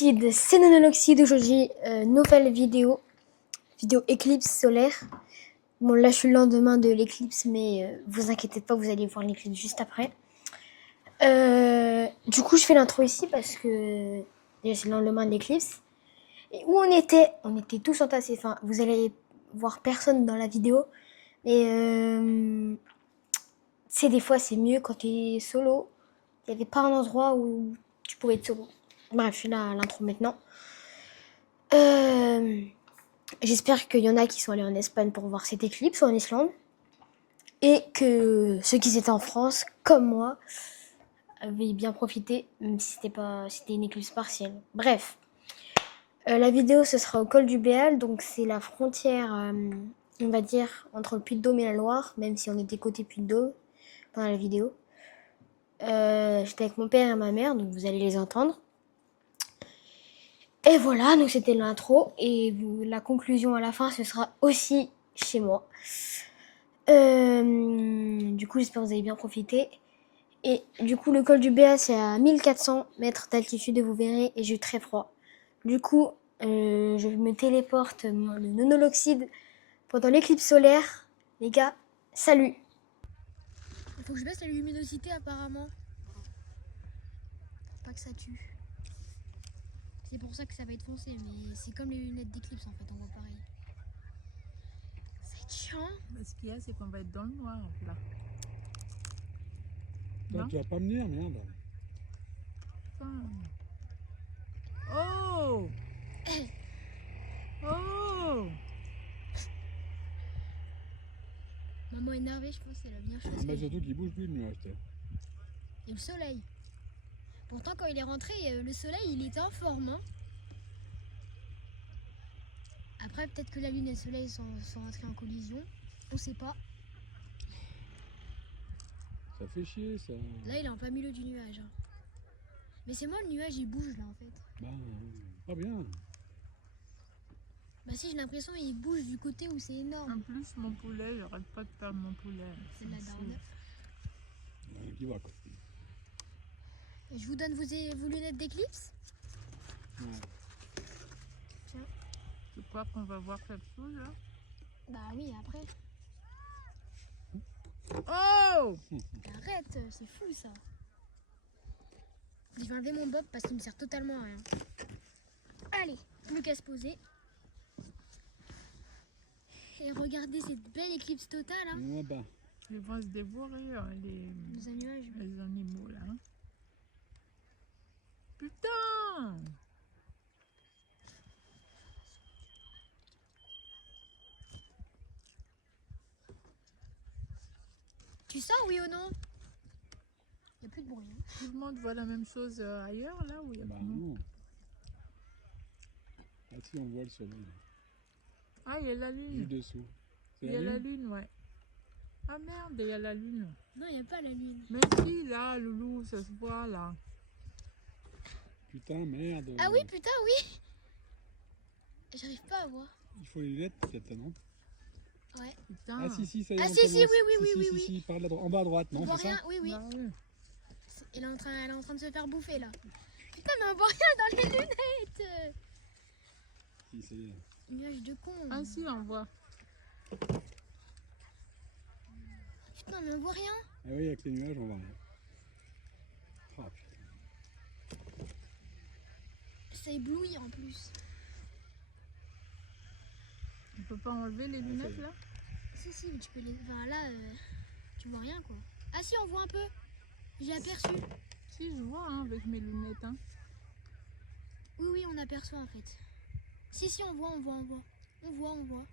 Nonoloxide, c'est Nonoloxide aujourd'hui, nouvelle vidéo éclipse solaire. Bon là je suis le lendemain de l'éclipse mais vous inquiétez pas, vous allez voir l'éclipse juste après. Du coup je fais l'intro ici parce que déjà c'est le lendemain de l'éclipse. Et où on était tous entassés, enfin vous allez voir personne dans la vidéo. Mais c'est des fois c'est mieux quand tu es solo. Il n'y avait pas un endroit où tu pouvais être solo. Bref, je suis là à l'intro maintenant. J'espère qu'il y en a qui sont allés en Espagne pour voir cette éclipse ou en Islande. Et que ceux qui étaient en France, comme moi, avaient bien profité, même si c'était une éclipse partielle. Bref. La vidéo, ce sera au col du Béal, donc c'est la frontière, on va dire, entre le Puy-de-Dôme et la Loire, même si on était côté Puy-de-Dôme pendant la vidéo. J'étais avec mon père et ma mère, donc vous allez les entendre. Et voilà, donc c'était l'intro. Et la conclusion à la fin, ce sera aussi chez moi. Du coup, j'espère que vous avez bien profité. Et du coup, le col du Béat, c'est à 1400 mètres d'altitude et vous verrez, et j'ai eu très froid. Du coup, je me téléporte le Nonoloxide pendant l'éclipse solaire. Les gars, salut! Il faut que je baisse la luminosité apparemment. Pour pas que ça tue. C'est pour ça que ça va être foncé, mais c'est comme les lunettes d'éclipse en fait, on voit pareil. Ça va être chiant. Ce qu'il y a, c'est qu'on va être dans le noir là. Toi, tu vas pas venir, merde. Oh oh Maman énervée, je pense que c'est la meilleure chose. Ah, bah, surtout qu'il bouge plus le nuage. Et le soleil. Pourtant, quand il est rentré, le soleil, il était en forme. Hein. Après, peut-être que la lune et le soleil sont rentrés en collision. On sait pas. Ça fait chier, ça. Là, il est en plein milieu du nuage. Hein. Mais c'est moi, le nuage, il bouge là en fait. Bah, pas bien. Bah si, j'ai l'impression qu'il bouge du côté où c'est énorme. En plus, mon poulet, j'arrête pas de perdre mon poulet. C'est de la darne. Qui voit quoi. Et je vous donne vos lunettes d'éclipse. Ouais. Tiens. Tu crois qu'on va voir quelque chose là? Bah oui, après. Oh Arrête, c'est fou ça. Je vais enlever mon bob parce qu'il me sert totalement à rien. Allez, plus qu'à se poser. Et regardez cette belle éclipse totale. Hein. Là-bas. Ils vont se dévorer Les nuages. les animaux là. Hein. Putain! Tu sens oui ou non? Il n'y a plus de bruit. Hein. Tout le monde voit la même chose ailleurs là où il y a Bah, plus de monde. non. Ah, si, on voit le soleil. Ah, il y a la lune. Juste dessous. Il y a la lune, ouais. Ah merde, il y a la lune. Non, il n'y a pas la lune. Mais si, là, Loulou, ça se voit là. Putain, merde. Ah oui, putain, oui. J'arrive pas à voir. Il faut les lunettes, peut-être, non? Ouais. Putain. Ah, si, ça y est. Ah, on si, commence. oui. Si, par là, en bas à droite, non? On voit C'est ça? rien, oui. Bah, oui. Elle est en train de se faire bouffer là. Putain, mais on voit rien dans les lunettes. Si, ça y est. Nuage de con. Ah si, on voit. Putain, mais on voit rien. Ah oui, avec les nuages, on voit rien. Ah, putain. Ça éblouit en plus. On peut pas enlever les lunettes là? Si, mais tu peux les. Enfin là, tu vois rien quoi. Ah si, on voit un peu. J'ai aperçu. Si, je vois hein, avec mes lunettes. Hein. Oui, on aperçoit en fait. Si, on voit. On voit.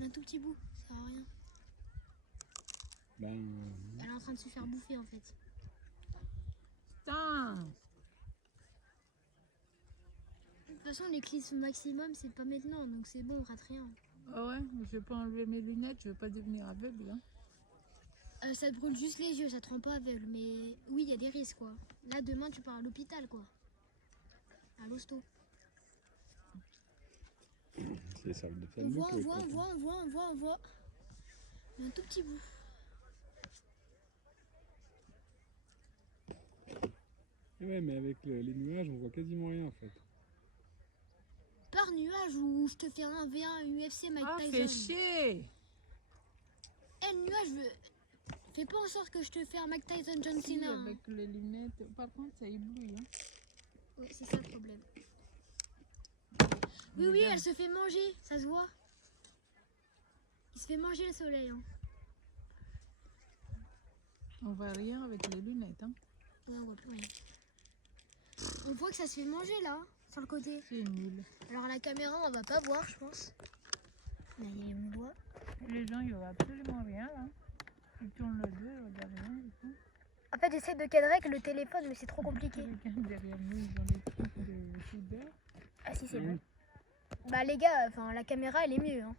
Un tout petit bout, ça sert à rien. Ben. Elle est en train de se faire bouffer en fait. Putain! De toute façon, l'éclipse maximum, c'est pas maintenant, donc c'est bon, on rate rien. Ah ouais, je vais pas enlever mes lunettes, je vais pas devenir aveugle. Hein. Ça te brûle juste les yeux, ça te rend pas aveugle, mais oui, il y a des risques quoi. Là, demain, tu pars à l'hôpital quoi. À l'hosto. C'est ça, le On voit. Un tout petit bout. Ouais, mais avec les nuages, on voit quasiment rien en fait. voir nuage où je te fais un V1 UFC Mike Ah, Tyson. fais chier. Eh, nuage, fais pas en sorte que je te fais un Mike Tyson John Si, Cena. Hein. avec les lunettes. Par contre, ça éblouit. Hein. Oui, c'est ça le problème. Oui, oui, elle se fait manger, ça se voit. Il se fait manger le soleil. Hein. On voit rien avec les lunettes. Hein. Ouais, on voit plus rien. On voit que ça se fait manger là, sur le côté. C'est nul. Alors à la caméra, on va pas voir, je pense. Là, il y a mon doigt. Les gens, il n'y aura absolument rien là. Ils tournent le dos, il n'y a rien du tout. En fait, j'essaie de cadrer avec le téléphone, mais c'est trop compliqué. Quelqu'un derrière nous, ils ont des trucs de soudeur. Ah si, c'est bon. Bah les gars, enfin la caméra, elle est mieux. Hein.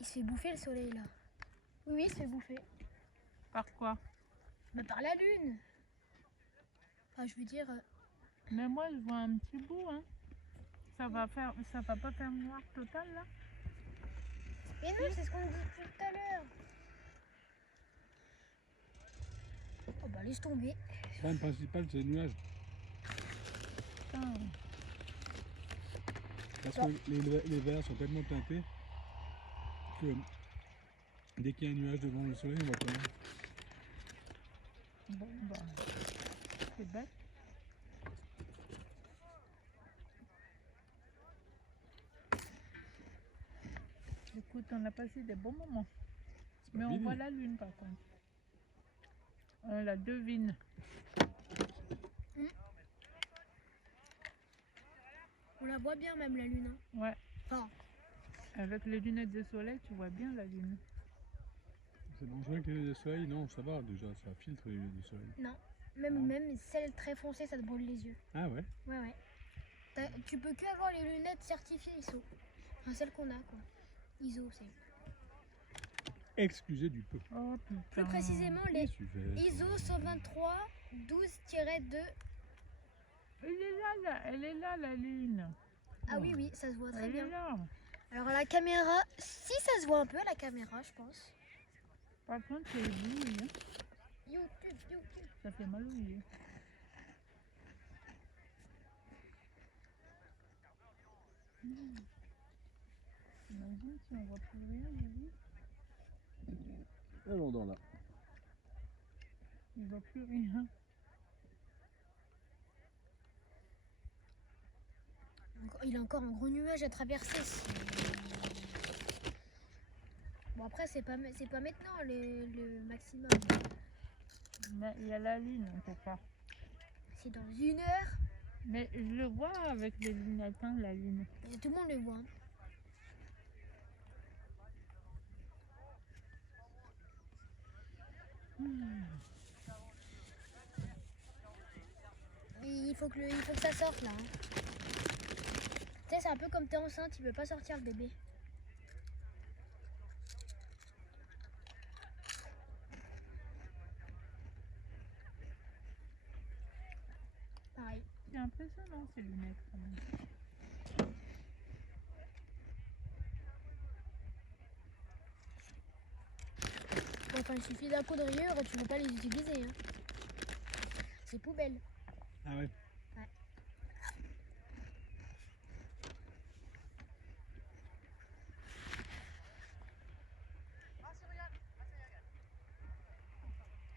Il se fait bouffer le soleil là. Oui, oui, il se fait bouffer. Par quoi? Bah par la lune. Enfin, je veux dire... Mais moi, je vois un petit bout. Hein. Ça va pas faire noir total là? Mais non, c'est ce qu'on dit depuis tout à l'heure. Oh bah laisse tomber. Le problème principal, c'est les nuages. Putain. Parce que les verres sont tellement teintés que dès qu'il y a un nuage devant le soleil, on voit pas. Bon, bah, c'est bête. Écoute, on a passé des bons moments. Mais on voit la lune par contre. On la devine. On la voit bien même la lune. Hein. Ouais. Enfin, Avec les lunettes de soleil, tu vois bien la lune. C'est dangereux avec les lunettes de soleil? Non, ça va déjà, ça filtre les lunettes de soleil. non. Même celle très foncée, ça te brûle les yeux. Ah ouais? Ouais, ouais. Tu peux que avoir les lunettes certifiées ISO. Enfin, celles qu'on a, quoi. ISO, c'est... Excusez du peu. Oh putain. Plus précisément, les Suivez. ISO 123 12-2. Elle est là la lune. Ah oui, oui, ça se voit très Elle bien. est là. Alors à la caméra, si ça se voit un peu à la caméra, je pense. Par contre, c'est ébloui. Hein. YouTube, YouTube. Ça fait mal au yeux. Imagine si on voit plus rien, Julie. Allons dans là. Il voit plus rien. Il a encore un gros nuage à traverser. Bon après c'est pas maintenant le maximum. Mais il y a la lune en tout cas. C'est dans 1 heure. Mais je le vois avec les lunettes, hein, la lune. Et tout le monde le voit. Hein. Il faut que ça sorte là. Hein. Tu sais, c'est un peu comme t'es enceinte, il veut pas sortir le bébé. Pareil. C'est impressionnant ces lunettes quand même. Bon, enfin, il suffit d'un coup de rayure et tu veux pas les utiliser. Hein. C'est poubelle. Ah ouais? Ouais.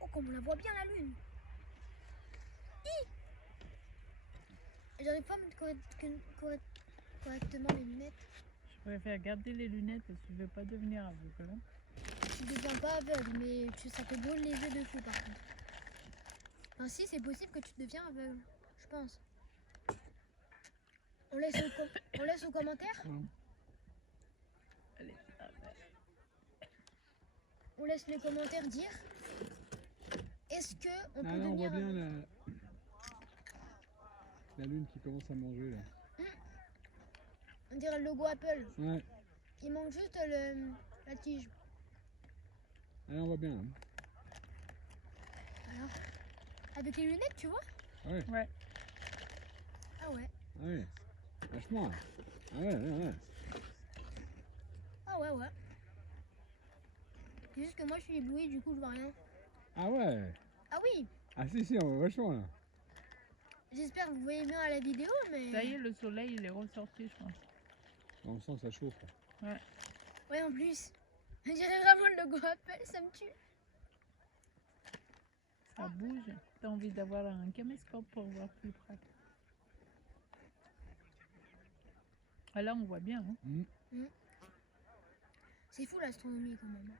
Oh, comme on la voit bien la lune. J'arrive pas à mettre correctement les lunettes. Je préfère garder les lunettes parce que je veux pas devenir aveugle. Hein. Tu deviens pas aveugle, mais ça te brûle les yeux de fou par contre. Enfin si, c'est possible que tu deviens aveugle, je pense. On laisse aux commentaires. Allez, On laisse les commentaires dire. Est-ce que on Ah peut là, on voit devenir bien aveugle? la lune qui commence à manger là. On dirait le logo Apple. Ouais. Il manque juste la tige. Ah là, on voit bien. Hein. Alors, avec les lunettes, tu vois? Ouais. ouais. Ah ouais. Ah ouais. Vachement. Ah ouais, ouais, ouais. Ah ouais, ouais. C'est juste que moi je suis ébloui, du coup je vois rien. Ah ouais. Ah oui. Ah si, si, on voit vachement là. J'espère que vous voyez bien à la vidéo, mais... Ça y est, le soleil, il est ressorti, je pense. On sent que ça chauffe. Là. Ouais, en plus. On dirait vraiment le logo Apple, ça me tue. Ça bouge. T'as envie d'avoir un caméscope pour voir plus près. Ah là, on voit bien. Hein. C'est fou l'astronomie quand même.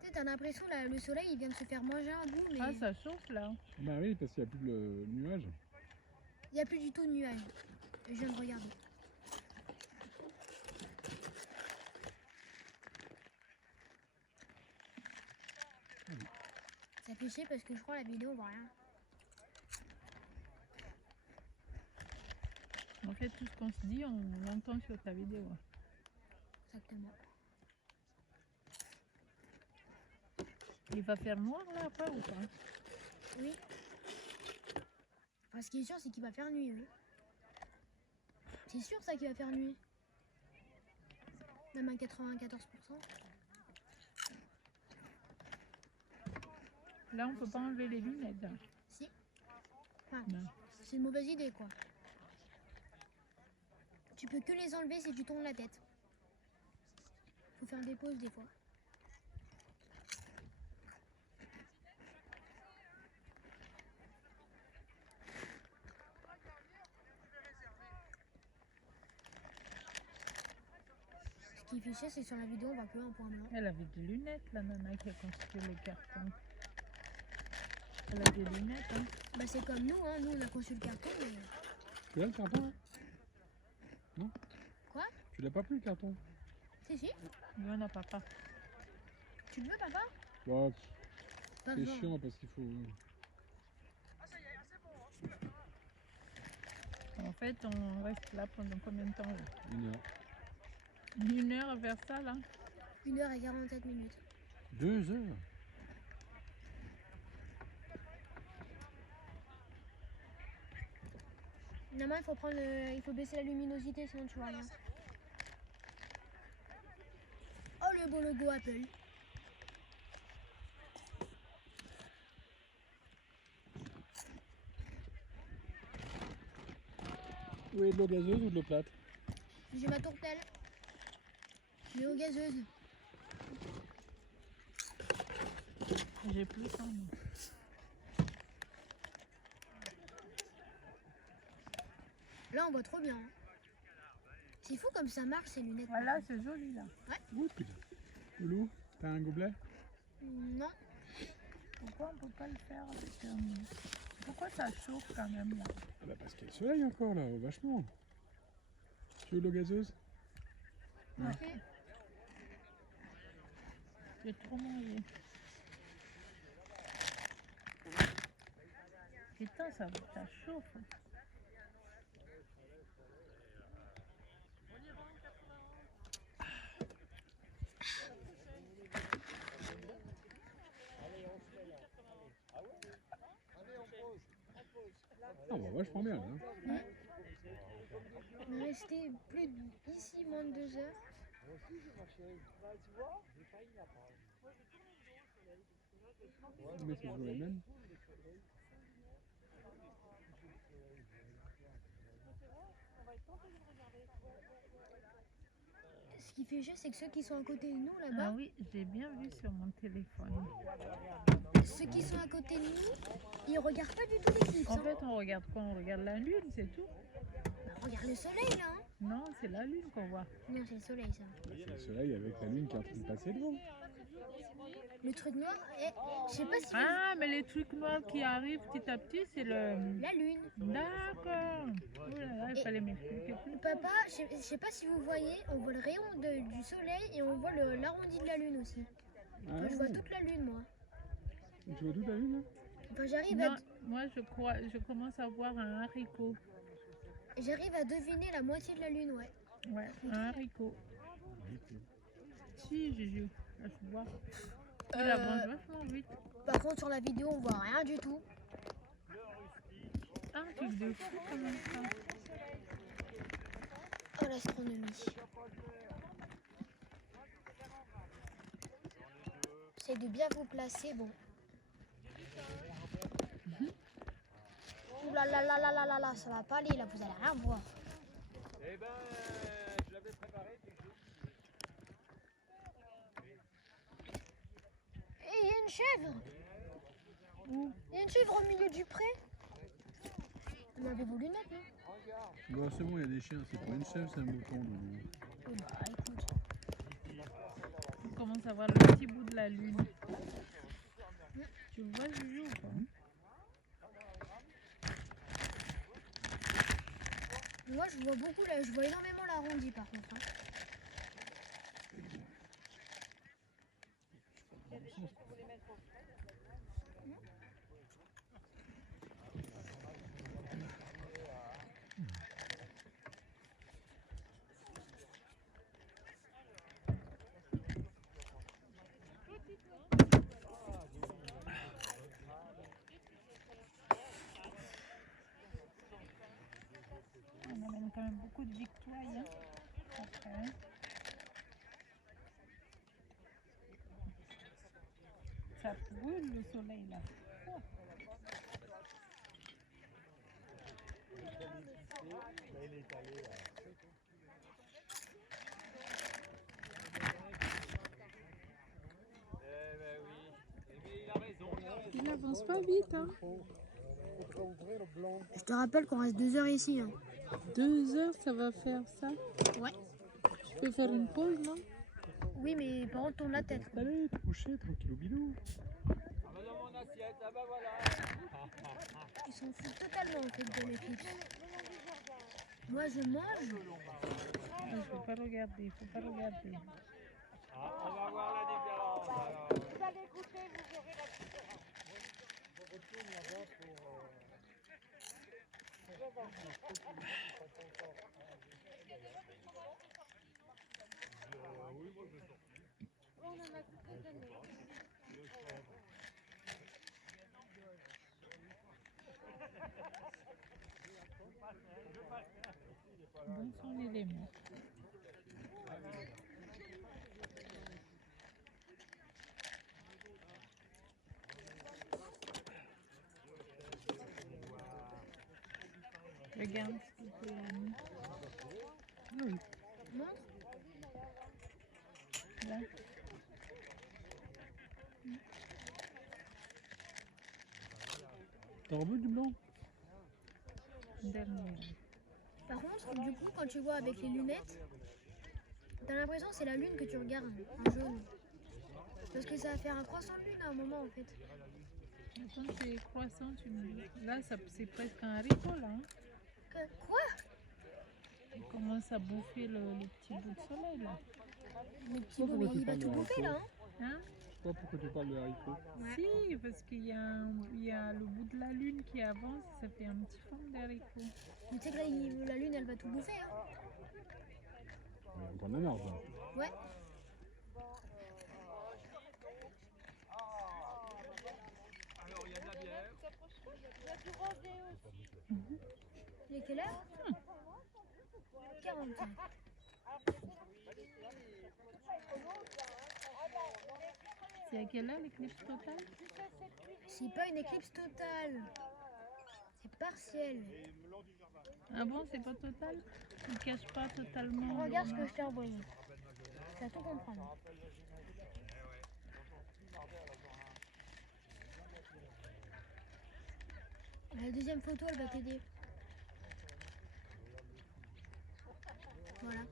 Tu sais, t'as l'impression là, le soleil il vient de se faire manger un bout, mais Ah, ça chauffe là. Bah oui, parce qu'il n'y a plus de nuages. il n'y a plus du tout de nuages. Je viens de regarder. Ça fait chier parce que je crois la vidéo on voit rien. En fait, tout ce qu'on se dit, on l'entend sur ta vidéo. Exactement. Il va faire noir là après ou pas? Oui. Enfin, ce qui est sûr, c'est qu'il va faire nuit. Oui. C'est sûr ça qu'il va faire nuit. Même à 94%. Là, on peut pas enlever les lunettes. Là. Si. Enfin, Non. c'est une mauvaise idée quoi. Tu peux que les enlever si tu tournes la tête. Faut faire des pauses des fois. Ce qui est fiché, c'est sur la vidéo, on voit que un point blanc. Elle avait des lunettes, la nana qui a construit le carton. Elle a des lunettes, hein. Bah c'est comme nous, hein. Nous on a conçu le carton, mais... Tu l'as le carton là? Non? Quoi? Tu l'as pas pris le carton? Si, si. Il y en a papa. Tu le veux, papa? Ouais, Pas c'est besoin. chiant parce qu'il faut... En fait, on reste là pendant combien de temps là? 1 heure. 1 heure à faire ça là? 1h47 minutes. 2 heures? Normalement, il faut baisser la luminosité, sinon tu vois rien. Oh, le beau logo Apple. Oui, de l'eau gazeuse ou de l'eau plate? J'ai ma tourtelle. Mais aux gazeuses. J'ai plus ça. Moi. Là, on voit trop bien. Hein. C'est fou comme ça marche, ces lunettes. Voilà, c'est joli là. Oui, putain. Loulou, t'as un gobelet? Non. Pourquoi on peut pas le faire avec Pourquoi ça chauffe quand même là? Ah bah parce qu'il y a le soleil encore là, vachement. Tu veux de l'eau gazeuse? Ouais. J'ai trop mangé. Putain, ça chauffe. Ah bah vachement bien là. Hein. Il est resté plus d'ici moins de 2 heures. Mais c'est toujours les mêmes. Ce qui fait chier, c'est que ceux qui sont à côté de nous Ah là-bas, oui, j'ai bien vu sur mon téléphone. ceux qui sont à côté de nous, ils regardent pas du tout l'éclipse. En Hein. fait, on regarde quoi? On regarde la lune, c'est tout. Bah, regarde le soleil là. Hein. Non, c'est la lune qu'on voit. Non, c'est le soleil ça. C'est le soleil avec la lune qui est en train de passer devant. Le truc noir, et je sais pas si Ah, mais les trucs noirs qui arrivent petit à petit, c'est le... la lune. D'accord. Oh là là, il Et- fallait m'expliquer plus. Papa, je sais pas si vous voyez, on voit le rayon du soleil et on voit l'arrondi de la lune aussi. Ah, Enfin, je vois toute la lune moi. Tu vois toute la lune là? Enfin, j'arrive Non, moi je commence à voir un haricot. à deviner la moitié de la lune, ouais. Ouais, un haricot. Si, Juju, là je vois. Il avance vachement vite. Par contre, sur la vidéo, on voit rien du tout. Un truc de fou comme ça. Oh, l'astronomie. C'est de bien vous placer, bon. Ouh là là là là là là là, ça va pas aller là, vous allez rien voir. Eh ben, je l'avais préparé. Et il y a une chèvre. Où? Il y a une chèvre au milieu du pré. On avait vos lunettes, non? Bah, c'est bon, il y a des chiens, c'est pas une chèvre, c'est un mouton. Donc... Oui, bah écoute. On commence à voir le petit bout de la lune. Tu le vois, Juju, ou pas? Moi, je vois beaucoup là, je vois énormément l'arrondi par contre. Hein. On a quand même beaucoup de victoires. Hein. Après. Ça brûle le soleil là. Oh. Eh ben oui. Eh bien, il a raison. Il avance pas vite. Hein. Je te rappelle qu'on reste 2 heures ici. Hein. 2 heures, ça va faire ça? Ouais. Je peux faire une pause, non? Oui, mais par contre, tourne la tête. Allez, te coucher, tranquillou bilou. Ah bah dans mon assiette, ah bah voilà. Ils s'en foutent totalement en fait de l'éclipse. Moi, je mange. Il faut pas regarder, il faut pas regarder. Ah, on va voir la différence. Alors. Vous allez goûter, vous aurez la différence. On en a toutes les années. Bon sont l'élément. Regarde ce qu'il fait là. Montre. Là. T'en veux du blanc? Dernier. Par contre, du coup, quand tu vois avec les lunettes, t'as l'impression que c'est la lune que tu regardes en jaune. Parce que ça va faire un croissant de lune à un moment en fait. Quand c'est croissant, tu me dis. Là, c'est presque un haricot là. Hein. Quoi? Il commence à bouffer les petits bouts de soleil là. Le petit bout, mais il va tout bouffer là. Hein. Hein? Je sais pas pourquoi tu parles de haricots. Ouais. Si, parce qu'il y a le bout de la lune qui avance, ça fait un petit fond d'haricot. Mais tu sais que là, la lune, elle va tout bouffer. Hein. T'en as marre, ça. Ouais. Alors, il y a de la bière. Il y a du rosé aussi. Il est quelle heure 45. C'est à quelle heure l'éclipse totale? C'est pas une éclipse totale. C'est partiel. Ah bon, c'est pas total? Il cache pas totalement. Regarde ce que je t'ai envoyé. Tu vas tout comprendre. La deuxième photo, elle va t'aider. Voilà.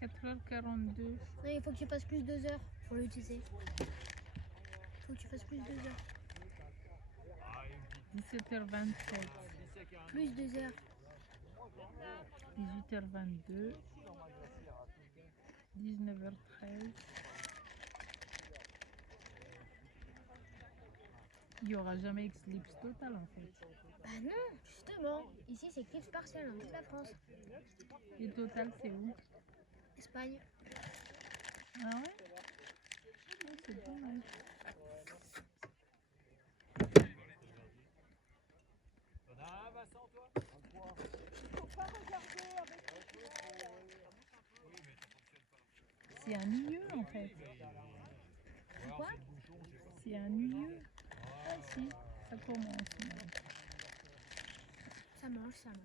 4h42. Non, il faut que tu fasses plus 2 heures pour l'utiliser. Il faut que tu fasses plus 2 heures. 17h27. Plus 2 heures. 18h22. 19h13. Il n'y aura jamais éclipse totale en fait. Bah non, justement. Ici, c'est éclipse partielle dans toute la France. Et total, c'est où? Espagne. Ah ouais? Oh, c'est pas mal. T'en as un, Vincent, toi? Faut pas regarder avec C'est ennuyeux en fait. Quoi? C'est ennuyeux. Ah si, ça commence. Ça mange, ça mange.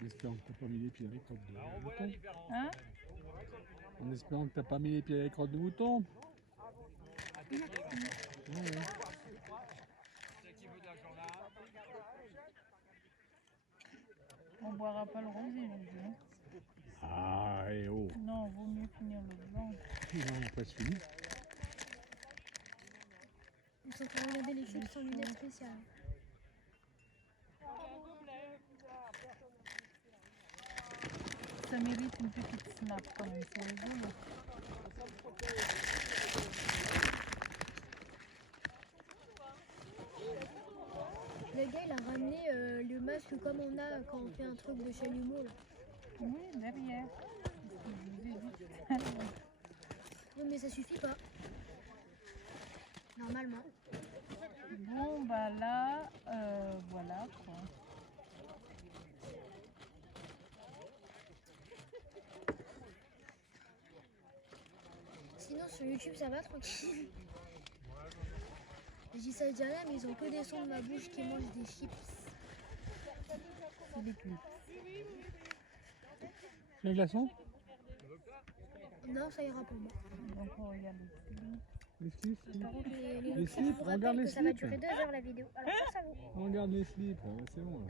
En espérant que t'as pas mis les pieds avec crotte de Alors, on voit la mouton. différence. Hein? En espérant que t'as pas mis les pieds avec crotte de mouton. À tes pieds, Ouais, ouais. c'est qui veut de la journal. On boira pas le rosé le jeu. Ah, et oh. Non, vaut mieux finir le blanc. Non, on presque fini. Ils sont en train de regarder les clips sans lunettes spéciales. Ça mérite une petite snap quand même, c'est rigolo. Le gars, il a ramené le masque comme on a quand on fait un truc de chalumeau. Là. Oui, derrière. Je vous ai dit tout à l'heure. Oui, mais ça suffit pas. Normalement. Bon, bah là, voilà quoi. Sinon, sur YouTube, ça va tranquille. Je dis ça, je dis rien, mais ils ont que des sons de ma bouche qui mangent des chips. C'est des clips. C'est un glaçon? Non, ça ira pour moi. Donc on regarde les clips. Les slips? Par contre, les Les looks, ça slips, vous regarde rappelle les que ça va slips. durer 2 heures la vidéo. Alors ça, ça vous. Regarde les slips, c'est bon. Là.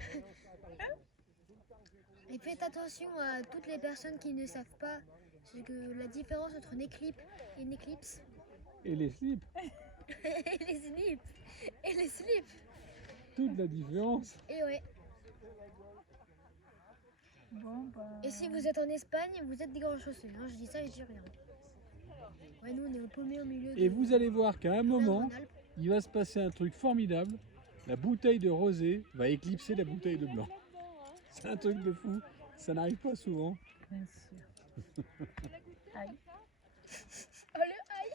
Et faites attention à toutes les personnes qui ne savent pas ce que la différence entre une éclipse et une éclipse. Et les slips, Et les slips. Et les slips. toute la différence. Et ouais. Bon, bah. Et si vous êtes en Espagne, vous êtes des grands chaussés. Hein. Je dis ça, je dis rien. Ouais, nous, on est au paumé au milieu de... Et vous allez voir qu'à un moment, Rhône-Alpes. il va se passer un truc formidable. La bouteille de rosé va éclipser la bouteille de blanc. C'est un truc de fou. Ça n'arrive pas souvent. Bien sûr. Aïe. Oh le aïe.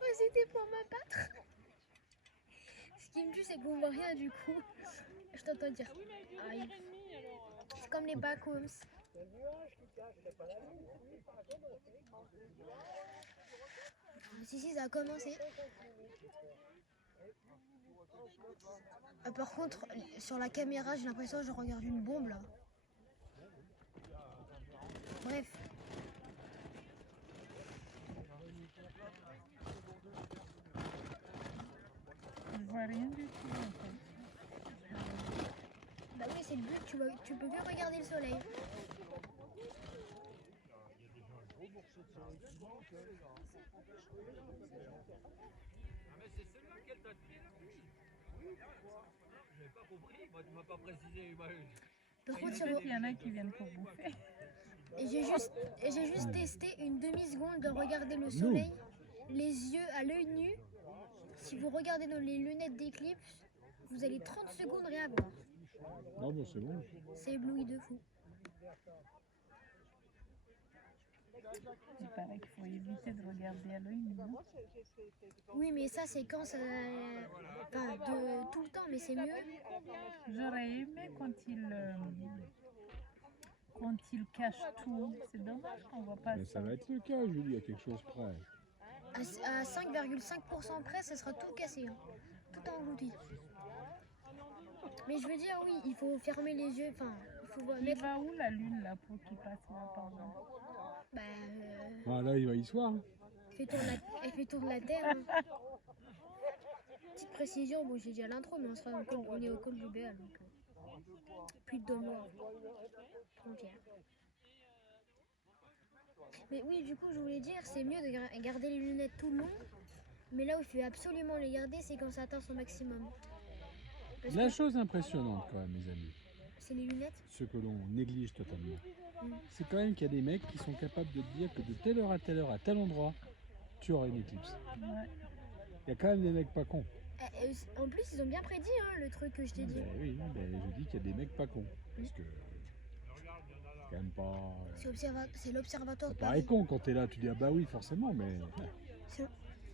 Oh, c'était pour m'abattre. Ce qui me tue, c'est qu'on voit rien du coup. Je t'entends dire aïe. C'est comme les backhomes. Si, ça a commencé. Par contre, sur la caméra, j'ai l'impression que je regarde une bombe là. Bref. Je vois rien du tout en fait. Bah oui, c'est le but, tu peux que regarder le soleil. Ah, mais c'est celle-là qu'elle t'a pris là? J'avais pas compris, moi tu m'as pas précisé. Moi, Par contre, Peut-être qu'il y en a qui viennent pour bouffer. et j'ai juste testé une demi-seconde de regarder le soleil, les yeux à l'œil nu. Si vous regardez dans les lunettes d'éclipse, vous allez 30 secondes rien voir. Non, bon, c'est bon. C'est ébloui de fou. Il paraît qu'il faut éviter de regarder à l'œil nu. Non. Oui, mais ça, c'est quand ça. Enfin, de tout le temps, mais c'est mieux. J'aurais aimé quand il cache tout. C'est dommage qu'on voit pas Mais ça ça. va être le cas, Julie, à quelque chose près. À 5,5% près, ça sera tout cassé. Hein. Tout englouti. Mais je veux dire, oui, il faut fermer les yeux. Enfin, il faut Il mettre. va où la lune là pour qu'il passe là par là? Bah, Ah, là, il va y soir. elle fait tourner la Terre. Hein. Petite précision, bon, j'ai dit à l'intro, mais on est au col du Béal. Donc, plus de 2 mois. Frontière. Mais oui, du coup, je voulais dire, c'est mieux de garder les lunettes tout le long. Mais là où il faut absolument les garder, c'est quand ça atteint son maximum. Parce La que chose impressionnante, quand même, mes amis, c'est les lunettes. ce que l'on néglige totalement, c'est quand même qu'il y a des mecs qui sont capables de te dire que de telle heure à telle heure, à tel endroit, tu auras une éclipse. Ouais. Il y a quand même des mecs pas cons. En plus, ils ont bien prédit hein, le truc que je t'ai dit. Ben oui, ben je dis qu'il y a des mecs pas cons. Parce que c'est quand même pas. C'est l'observatoire de Pareil Paris. con quand t'es là, tu dis ah bah oui, forcément, mais.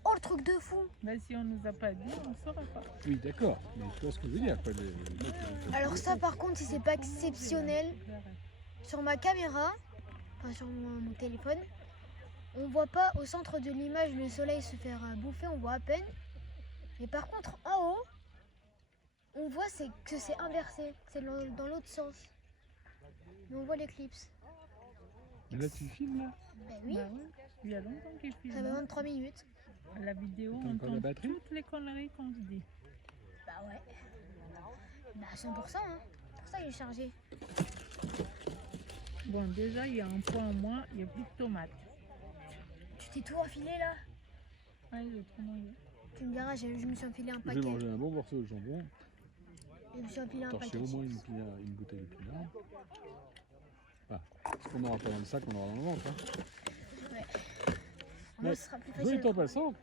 Oh, le truc de fou! Bah, si on nous a pas dit, on ne saurait pas. Oui, d'accord, mais tu vois ce que je veux dire, quoi. Les mecs, Alors, ça, par contre, si c'est pas exceptionnel, sur ma caméra, enfin sur mon téléphone, on voit pas au centre de l'image le soleil se faire bouffer, on voit à peine. Mais par contre, en haut, on voit que c'est inversé, c'est dans l'autre sens. Mais on voit l'éclipse. Mais là, tu filmes, là? Ben oui, Bah oui, il y a longtemps qu'il filme. ça fait 23 minutes. À la vidéo, T'as on encore la entend batterie? toutes les conneries qu'on se dit. Bah ouais. Bah 100%, hein. Pour ça il est chargé. Bon, déjà, il y a un point en moins, il n'y a plus de tomates. Tu t'es tout enfilé là? Ouais, j'ai trop mangé. Tu me diras, je me suis enfilé un J'ai paquet. mangé un bon morceau de jambon. Je me suis enfilé un Torché paquet. au moins une bouteille de pinard. Ah, ce qu'on n'aura pas dans le sac, on aura dans le ventre. Hein. Moi, Mais, ce sera plus soit facile. dit en passant,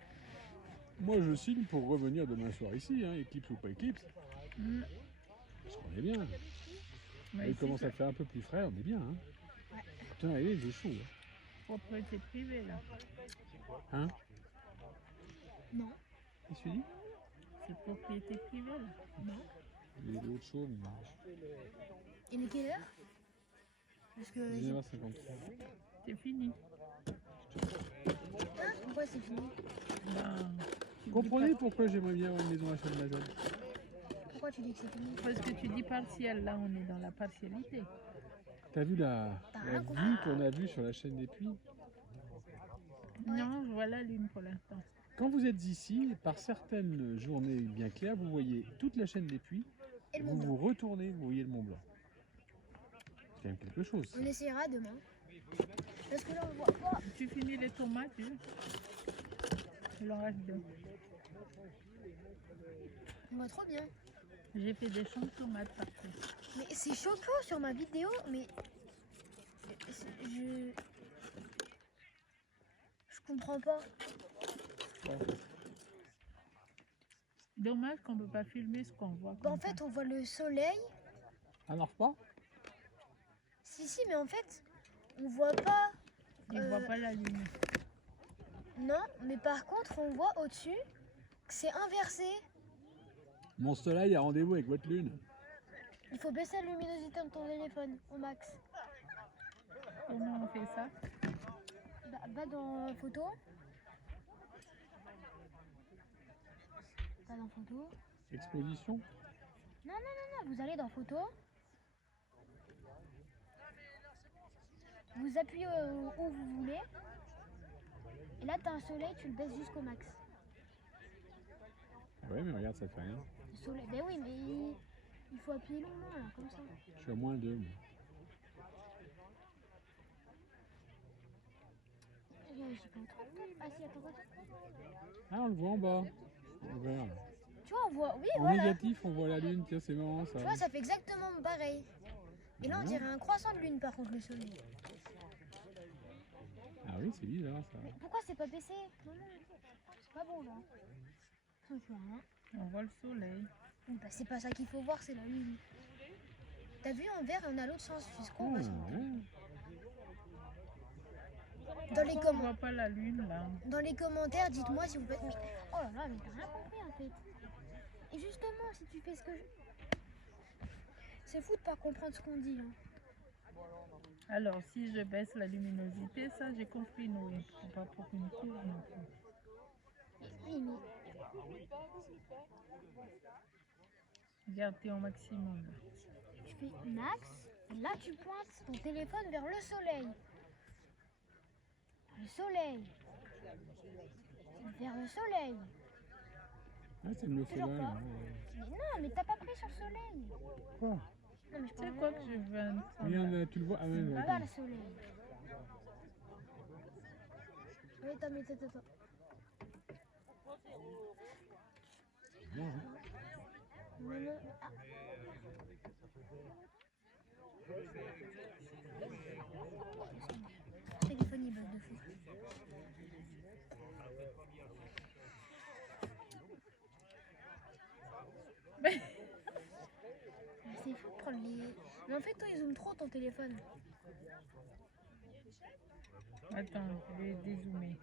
moi je signe pour revenir demain soir ici, hein, éclipse ou pas éclipse. Mm. Parce qu'on est bien. Mais Il ici, commence à faire un peu plus frais, on est bien. Hein. Ouais. Putain, allez, il est chaud. propriété privée, là. Hein, Non. qu'est-ce que tu dis? C'est propriété privée, là. Il est de l'autre chaud, mais Il est quelle heure? Parce que. 19h53. C'est fini. Hein? Pourquoi c'est fini? Ben, tu Vous dis comprenez pourquoi j'aimerais bien avoir une maison à Château-Mazan? Pourquoi tu dis que c'est fini? Parce que tu dis partiel, là on est dans la partialité. T'as vu la rien compris. vue qu'on a vue sur la chaîne des Puits? Ouais. Non, je vois la lune pour l'instant. Quand vous êtes ici, par certaines journées bien claires, vous voyez toute la chaîne des Puits. Et le Vous Mont vous Blanc. retournez, vous voyez le Mont Blanc. C'est quand même quelque chose. On essaiera demain. Parce que là on voit pas. Tu finis les tomates, hein? Il en reste deux. On voit trop bien. J'ai fait des champs de tomates partout. Mais c'est choquant sur ma vidéo, mais. Je comprends pas. Dommage qu'on ne peut pas filmer ce qu'on voit. Bah, en comme fait, ça. on voit le soleil. Ça marche pas? Si, mais en fait, on voit pas. Ils ne voient pas la lune. Non, mais par contre, on voit au-dessus que c'est inversé. Mon soleil a rendez-vous avec votre lune. Il faut baisser la luminosité de ton téléphone au max. Comment on fait ça? Bah, va dans photo. Va dans photo. Exposition. Non, vous allez dans photo. Vous appuyez où vous voulez. Et là, tu as un soleil, tu le baisses jusqu'au max. Ouais, mais regarde, ça fait rien. Le soleil, ben oui, mais il faut appuyer longuement, là, comme ça. Je suis à moins 2. Moi. J'ai pas trop. Ah si, attends. Ah, on le voit en bas. En vert. Tu vois, on voit, oui, En voilà. négatif, on voit la lune. Tiens, c'est marrant ça. Tu vois, ça fait exactement pareil. Et là, on dirait un croissant de lune, par contre, le soleil. Ah oui, c'est bizarre ça. Mais pourquoi c'est pas baissé? Non, c'est pas bon, là. Ça fait rien. On voit le soleil. Oui, bah, c'est pas ça qu'il faut voir, c'est la lune. T'as vu, en vert, on a l'autre sens. C'est ce qu'on voit. Ouais. Dans les, Pourquoi on ne voit pas la lune, là? dans les commentaires, dites-moi si vous faites. Oh là là, mais t'as rien compris, en fait. Et justement, si tu fais ce que je. C'est fou de pas comprendre ce qu'on dit, hein. Alors, si je baisse la luminosité, ça j'ai compris, Noé. C'est pas pour une cour non plus. Oui, mais. Regarde, t'es au maximum. Là. Tu fais max, et là tu pointes ton téléphone vers le soleil. Le soleil. Vers le soleil. Ah, c'est le Toujours soleil. pas. Hein. Mais non, mais t'as pas pris sur le soleil. Quoi? Non, mais je Tu sais parle quoi vraiment. que je veux Regarde, tu le vois. Ah ouais, Voilà d'accord. le soleil. Oui, attends. Bien, hein. Non. Ah. Le téléphone il bug de fou. Mais c'est fou de prendre les. Mais en fait, toi, ils zooment trop ton téléphone. Attends, je vais dézoomer.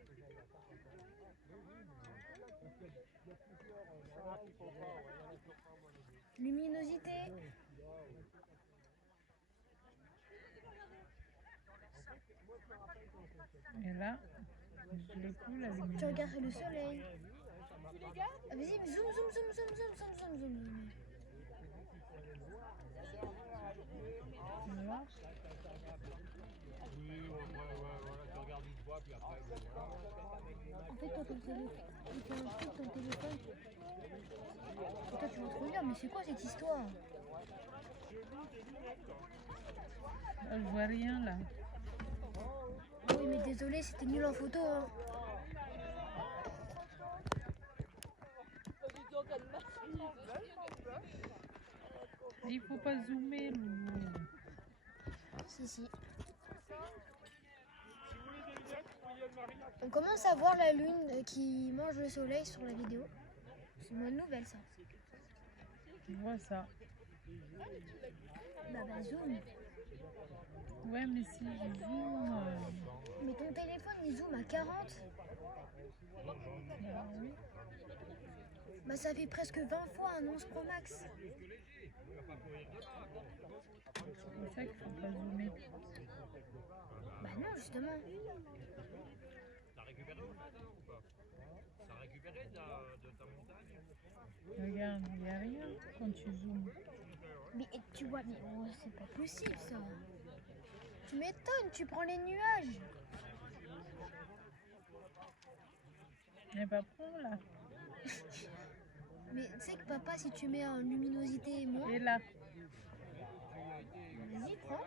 Luminosité. Et là, je l'ai plus la Tu luminosité. regardes le soleil. Ah, vas-y, zoom. marche. Oui, ouais, voilà, tu regardes une fois, puis après, bon, voilà. En fait, toi, ton téléphone, il fait un truc, ton téléphone. Et toi, tu vas trop bien, mais c'est quoi cette histoire? Ah, je vois rien là. Oui, mais désolé, c'était nul en photo. Hein. Il faut pas zoomer, Loulou. Si, si. On commence à voir la lune qui mange le soleil sur la vidéo. C'est une bonne nouvelle, ça. Je vois ça. Bah, zoom. Ouais, mais si je zoome. Mais ton téléphone, il zoom à 40. Bah oui. Bah, ça fait presque 20 fois un 11 Pro Max. C'est pour ça qu'il faut pas zoomer. Bah, non, justement. T'as récupéré au fait, hein, ou pas? T'as récupéré de ta montagne? Regarde, il n'y a rien quand tu zoomes. Mais tu vois, mais oh, c'est pas possible, ça. Tu m'étonnes, tu prends les nuages. Mais pas prends là. Mais tu sais que papa, si tu mets en luminosité moins, Et là. vas-y, prends.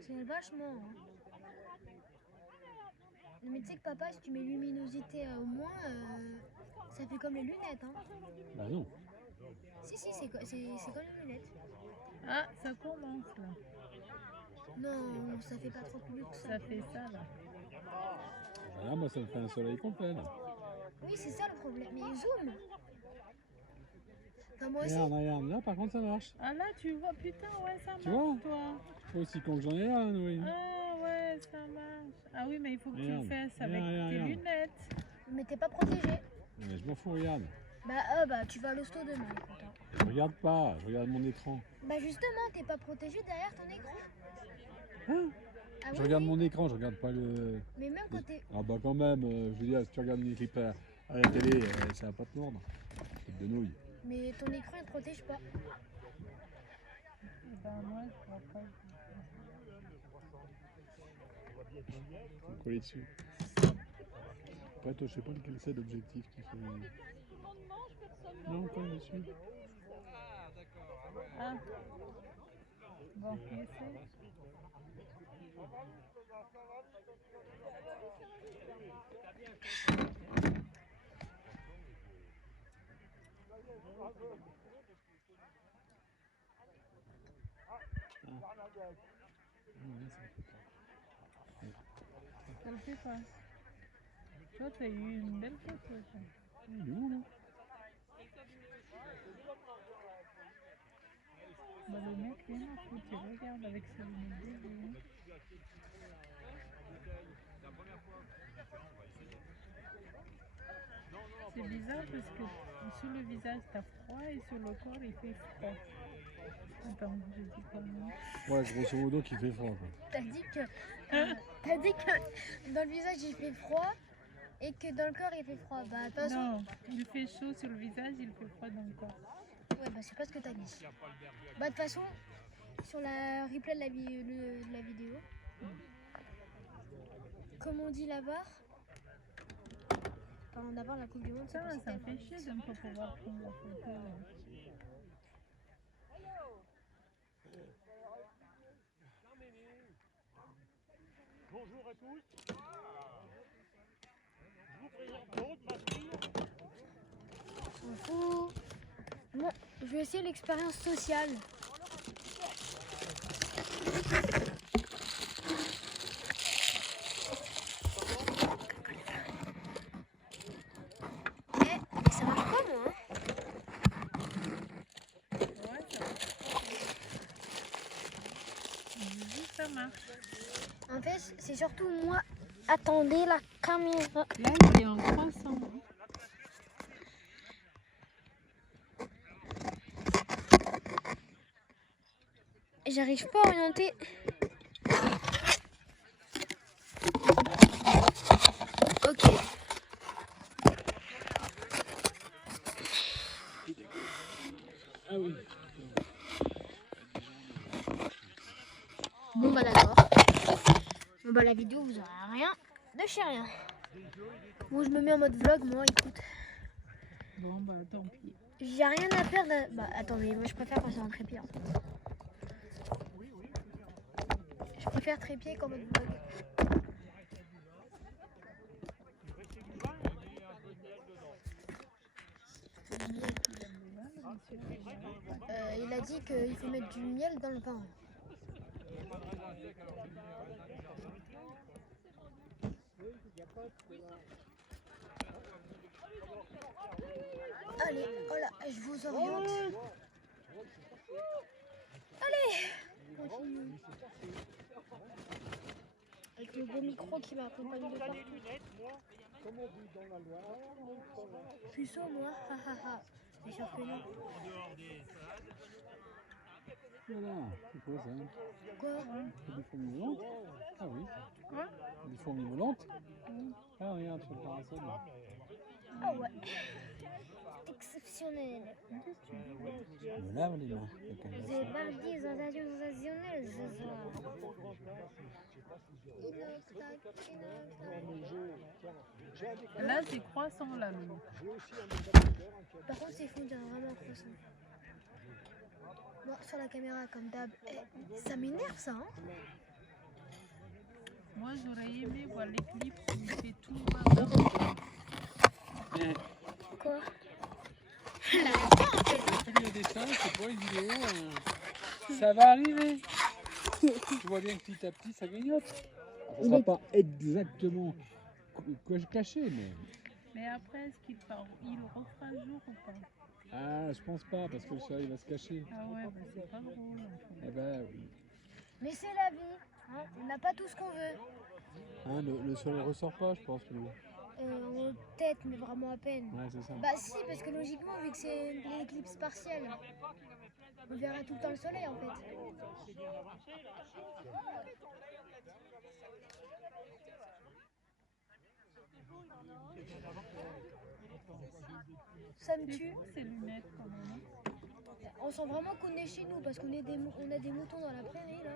C'est vachement. Hein. Mais tu sais que papa, si tu mets luminosité au moins, ça fait comme les lunettes. Hein. Bah non. Si, c'est comme les lunettes. Ah, ça commence là. Non, ça fait pas trop plus que ça. Ça fait ça là. Voilà, moi ça me fait un soleil complet là. Oui, c'est ça le problème. Mais zoom. Enfin, moi aussi. Regarde, là par contre ça marche. Ah là, tu vois, putain, ouais, ça Tu marche vois toi. Pas aussi con que j'en ai là, oui. Ah ouais, ça marche. Ah oui, mais il faut que tu le Regarde, fasses avec regarde, tes regarde. lunettes. Mais t'es pas protégé. Mais je m'en fous, regarde. Bah, tu vas à l'hosto demain, écoute. Hein. Je regarde pas, je regarde mon écran. Bah, justement, t'es pas protégé derrière ton écran. Hein Ah Je oui, regarde oui. mon écran, je regarde pas le... Mais même quand t'es. Ah bah quand même, je veux dire, si tu regardes une clip à la télé, ça va pas te mordre. C'est de nouilles. Mais ton écran, il te protège pas. Ben moi, je vois pas. Faut coller dessus. Après toi, je sais pas lequel c'est l'objectif qui fait... Non, colle dessus. Ah. Bon, essaie. Ça le fait pas. Toi, t'as eu une belle photo. Ça. Il est où là? Bah, le mec, rien à foutre, il regarde avec ses lunettes déviées. C'est bizarre parce que sur le visage t'as froid et sur le corps il fait froid. Attends, je dis quoi non? Ouais, grosso modo, qui fait froid quoi. T'as dit que dans le visage, il fait froid et que dans le corps, il fait froid. Bah, de toute façon. Non, il fait chaud sur le visage, il fait froid dans le corps. Ouais, bah, c'est pas ce que t'as dit. Bah, de toute façon, sur la replay de la vidéo, comme on dit là-bas, parlons d'abord la Coupe du Monde, c'est Ça, pas ça me si fait chier de ne pas pouvoir prendre la photo. Bonjour à tous. Je vous présente Maud, ma fille. on s'en fout. Bon, je vais essayer l'expérience sociale. Ça marche pas, moi. Ouais, ça marche. En fait, c'est surtout moi. Attendez la caméra. Là, il est en croissant. J'arrive pas à orienter. Ok. Bah la vidéo vous aurez rien de chez rien. Bon je me mets en mode vlog moi écoute. Bon, bah tant pis. J'ai rien à perdre. Bah attendez, moi je préfère passer en trépied. Hein. Je préfère trépied qu'en mode vlog. Il a dit qu'il faut mettre du miel dans le pain. Allez, voilà, je vous oriente. Allez, continue. Avec le beau micro qui m'accompagne de partout. Puceau, moi, hahaha. C'est sûr que non. Voilà, c'est quoi ça? Quoi? C'est des fourmis volantes? Ah oui. Quoi? Des fourmis volantes? Ah regarde sur le parasol. Ah ouais. Exceptionnel. Je me lave les mains. C'est parti, sensation sensationnelle ce soir. Là, c'est croissant, là, Loulou. Par contre, c'est fou, on dirait vraiment un croissant. Bon, sur la caméra, comme d'hab. Ça m'énerve, ça, hein? Moi, j'aurais aimé voir les clips où il fait tout noir. Quoi? Le dessin, c'est pour une vidéo. Ça va arriver. Tu vois bien que petit à petit, ça grignote. Ça ne sera pas exactement caché, mais... Mais après, est-ce qu'il refera le jour ou pas? Ah, je pense pas, parce que le soleil va se cacher. Ah ouais, bah c'est pas drôle. En fait. Eh ben oui. Mais c'est la vie. Hein? On n'a pas tout ce qu'on veut. Hein, le soleil ressort pas, je pense. Peut-être, mais vraiment à peine. Ouais, c'est ça. Bah si, parce que logiquement, vu que c'est l'éclipse partielle, on verra tout le temps le soleil en fait. Ça me tue. Ces lunettes, quand même. On sent vraiment qu'on est chez nous parce qu'on on a des moutons dans la prairie là.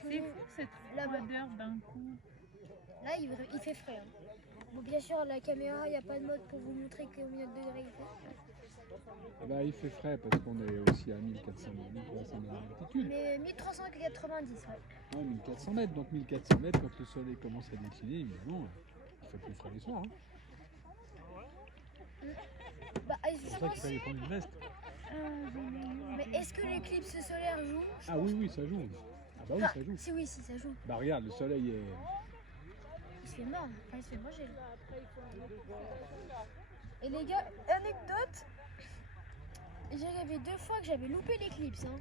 C'est fou cette froideur d'un coup. Là, il fait frais. Hein. Bon, bien sûr, la caméra, il n'y a pas de mode pour vous montrer combien de degrés il fait. Bah, il fait frais parce qu'on est aussi à 1400 mètres d'altitude. Mais 1390, ouais. Ouais, 1400 mètres. Donc 1400 mètres, quand le soleil commence à décliner, évidemment, il fait plus frais les soirs. Hein. Bah, C'est pour ça qu'il fallait prendre une veste. Mais est-ce que l'éclipse solaire joue? Ah oui, oui, ça joue. Ah bah oui, ça joue. Si, oui, si, ça joue. Bah regarde, le soleil est... Il se fait mort, enfin, il se fait manger. Et les gars, anecdote, j'ai rêvé 2 fois que j'avais loupé l'éclipse. Hein.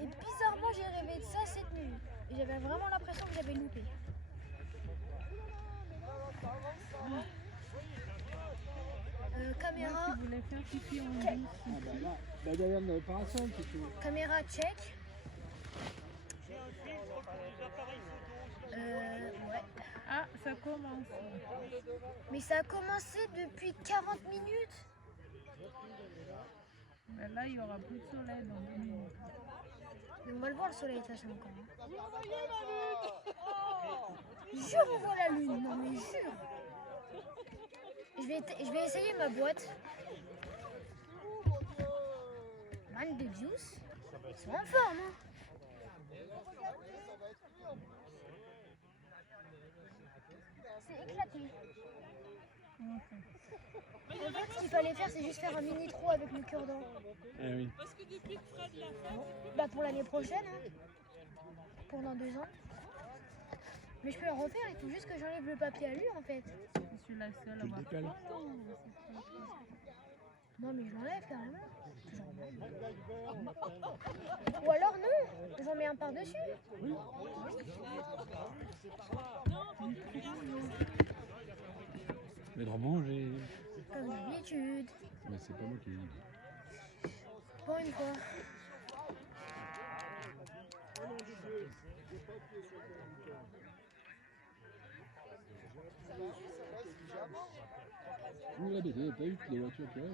Et bizarrement, j'ai rêvé de ça cette nuit. Et j'avais vraiment l'impression que j'avais loupé. Caméra. Moi qui voulais faire pipi en douce. Ah bah là, bah derrière le parasol, c'est tout. Caméra check. Ouais. Ah, ça commence. Mais ça a commencé depuis 40 minutes. Mais là, il y aura plus de soleil dans 2 minutes. Mais on va le voir le soleil de toute façon encore. Jure, on voit la lune. Non mais jure. Je vais essayer ma boîte. Man de juice. Ils sont en forme. Hein. C'est éclaté. En fait, ce qu'il fallait faire, c'est juste faire un mini trou avec le cure-dent. Eh oui. Bah pour l'année prochaine, hein. Pour dans 2 ans. Mais je peux le refaire, il faut juste que j'enlève le papier à lui en fait. Je suis la seule à Tu le avoir décales. Non mais je l'enlève carrément. Ou alors non, j'en mets un par-dessus. Mais de manger. Comme d'habitude. Mais c'est pas moi qui dis. Pour une fois. Ouh la BD, t'as vu les voitures qu'il y a, hein?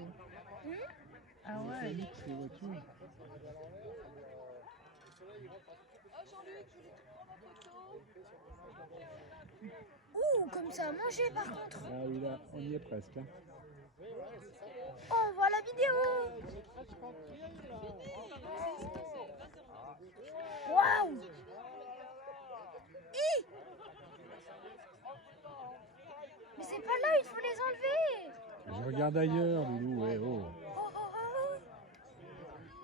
Ah Ça ouais. mixe les voitures. Jean-Luc, je voulais te prendre en photo. Ouh, comme ça a mangé par contre. Ah oui, là, on y est presque. Hein. Oh, on voit la vidéo. Waouh. Hi. Mais c'est pas là, il faut les enlever. Je regarde ailleurs, Loulou, ouais, oh. Oh, oh, oh, oh.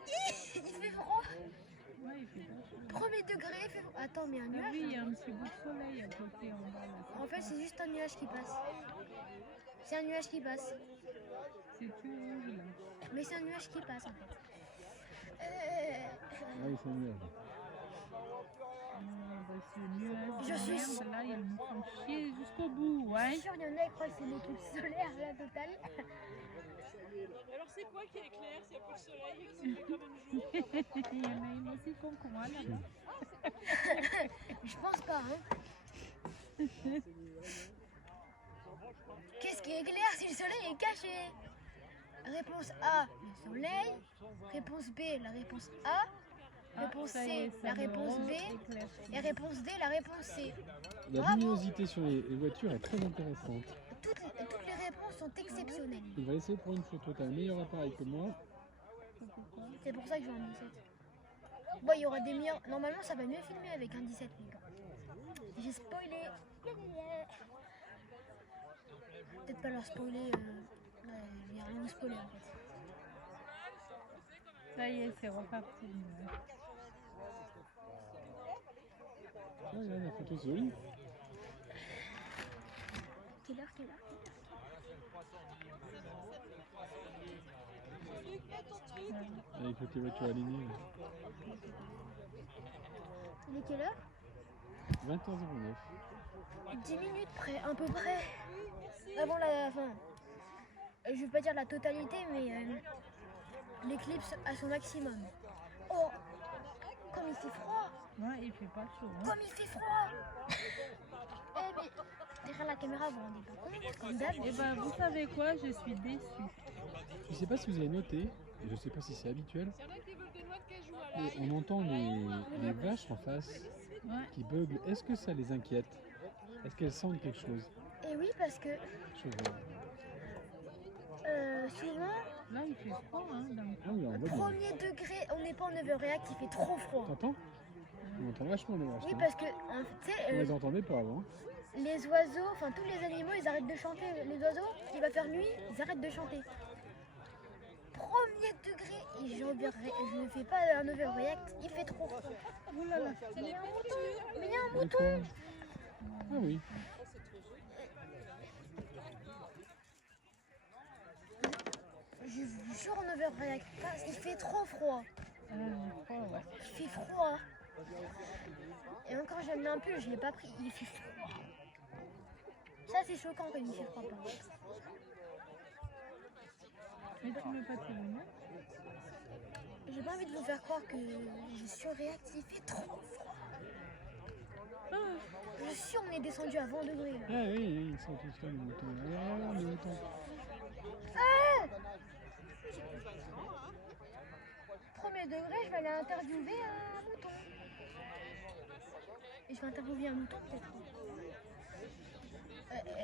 Hi, il fait froid. Ouais, il fait pas chaud. Premier degré, il fait froid. Attends, mais un Ah nuage. oui, il y a un petit bout de soleil à côté en bas là. En fait, c'est juste un nuage qui passe. C'est un nuage qui passe. C'est tout rouge là. Mais c'est un nuage qui passe en fait. Ah oui, c'est mieux. Bah, ce nuage Je de suis merde là, ils nous font chier jusqu'au bout, Je ouais. suis sûre, il y en a qui croient que c'est l'éclipse solaire la totale. Alors c'est quoi qui est clair, s'il n'y a pas le soleil et que c'est quand même jour? Il y en a une aussi con que moi là-bas. Je pense pas, hein. Qu'est-ce qui est clair si le soleil est caché? Réponse A, le soleil. Réponse B, la réponse A. Réponse ça y C, est, ça la me réponse B. re-éclaircit. Et réponse D, la réponse C. La Bravo. luminosité sur les voitures est très intéressante. Toutes les réponses sont exceptionnelles. Il va essayer de prendre une photo. T'as un meilleur appareil que moi. C'est pour ça que je vais en 17. Bon, il y aura des meilleurs. Normalement, ça va mieux filmer avec un 17, les gars. J'ai spoilé. Peut-être pas leur spoiler. Il n'y a rien à spoiler en fait. Ça y est, c'est reparti. Ah, regarde, la photo c'est joli. Quelle heure? Avec toutes les voitures alignées. Il est quelle heure? 20h09. 10 minutes près, à peu près. Avant la fin. Je vais pas dire la totalité, mais l'éclipse à son maximum. Oh, comme il fait froid! Ouais, il fait pas chaud. Hein. Comme il fait froid! Eh mais, derrière la caméra, vous vous rendez pas compte, comme d'hab. Et ben, vous savez quoi, je suis déçue. Je sais pas si vous avez noté, et je sais pas si c'est habituel, mais on entend les vaches en face Ouais. qui beuglent. Est-ce que ça les inquiète? Est-ce qu'elles sentent quelque chose? Et oui, parce que Je vois. souvent, Là, il fait froid, hein. Donc... Ah oui, on voit bien. premier degré, on n'est pas en overreact, il fait trop froid. T'entends? On entend vachement les vaches. Oui, hein. parce que, tu sais, On les entendait pas avant. les oiseaux, enfin tous les animaux, ils arrêtent de chanter. Les oiseaux, il va faire nuit, ils arrêtent de chanter. Premier degré, et je ne fais pas un overreact, il fait trop froid. Ouh là là. Mais il y a un mouton. Mais il y a un De mouton. quoi? Ah oui. Je vous jure en overreact, il fait trop froid. Ah, j'ai froid, ouais. Il fait froid. Et encore, j'ai amené un pull, je l'ai pas pris. Il fait froid. Ça, c'est choquant quand il fait froid. Par contre. Mais tu mets pas tes lunettes? J'ai pas envie de vous faire croire que je surréacte, il fait trop froid. Je suis sûre, on est descendu à 20 degrés. Là. Ah oui, oui, ils sont tous là, les moutons. Regarde, les moutons. Premier degré, je vais aller interviewer un mouton. Et je vais interviewer un mouton peut-être.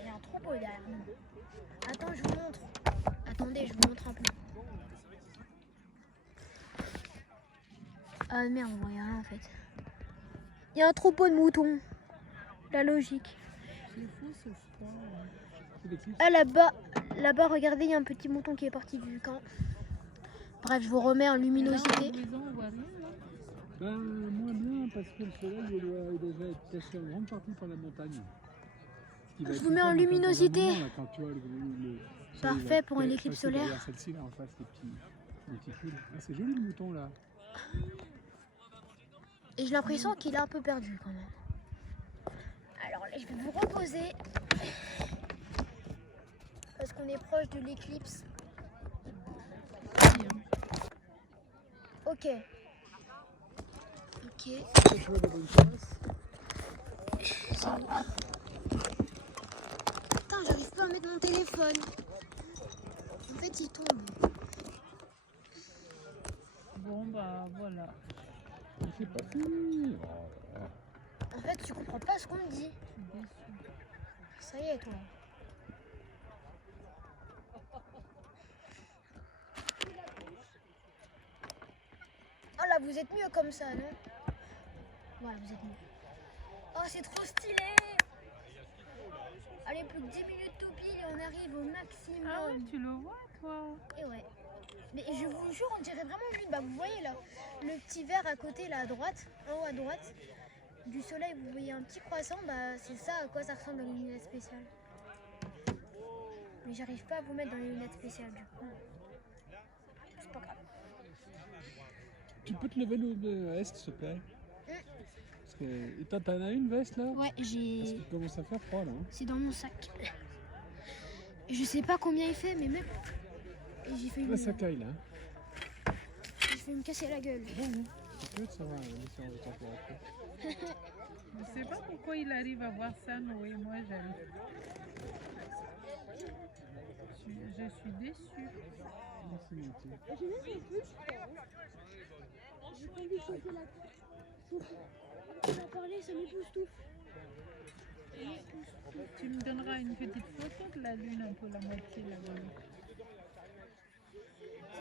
Il y a un troupeau derrière nous. Attends, je vous montre. Attendez, je vous montre un peu. Ah merde, on voit rien en fait. Il y a un troupeau de moutons. La logique. C'est fou ce froid. Ouais. C'est l'éclipse. Ah là-bas, regardez, il y a un petit mouton qui est parti du camp. Bref, je vous remets en Là, luminosité. en maison, on voit rien, là. Ben, moins bien, parce que le soleil il doit déjà être caché en grande partie par la montagne. Ce qui va Je être vous mets en sympa, mais quand luminosité. dans un moment, là, quand tu vois le soleil Parfait va pour une passer éclipse derrière solaire. Celle-ci là en face, les petits monticules. Ah, c'est joli le mouton là. Et j'ai l'impression qu'il est un peu perdu quand même. Alors là, je vais vous reposer. Parce qu'on est proche de l'éclipse. Ok. Ok. Ça, tu vois de bonnes choses. Putain, j'arrive pas à mettre mon téléphone. En fait, il tombe. Bon, bah voilà. Il c'est pas fini. Oh là là. En fait, tu comprends pas ce qu'on me dit. Je suis déçue. Ça y est, toi. Oh là, vous êtes mieux comme ça, non? Voilà, vous êtes mieux. Oh, c'est trop stylé! Allez, plus que 10 minutes tout pile et on arrive au maximum. Ah ouais, tu le vois, toi? Et ouais. Mais je vous jure, on dirait vraiment une lune. Bah, vous voyez là, le petit verre à côté, là à droite, en haut à droite, du soleil, vous voyez un petit croissant, bah c'est ça à quoi ça ressemble dans les lunettes spéciales. Mais j'arrive pas à vous mettre dans les lunettes spéciales du coup. C'est pas grave. Tu peux te lever le veste, s'il te plaît? Parce que... Et t'en as une veste là? Ouais, Parce qu'il commence à faire froid là. Hein. c'est dans mon sac. Je sais pas combien il fait, mais même. Et j'ai fait Là, ça caille là. j'ai fait me casser la gueule. Bon, peut être ça va, les séances de température. Je sais pas pourquoi il arrive à voir ça, Noé. Moi, j'arrive. Je suis déçue. Merci, mon petit. J'ai pas envie de chauffer la on va parler, ça m'époustoufle. Tu me donneras une petite photo de la lune, un peu la moitié là-bas.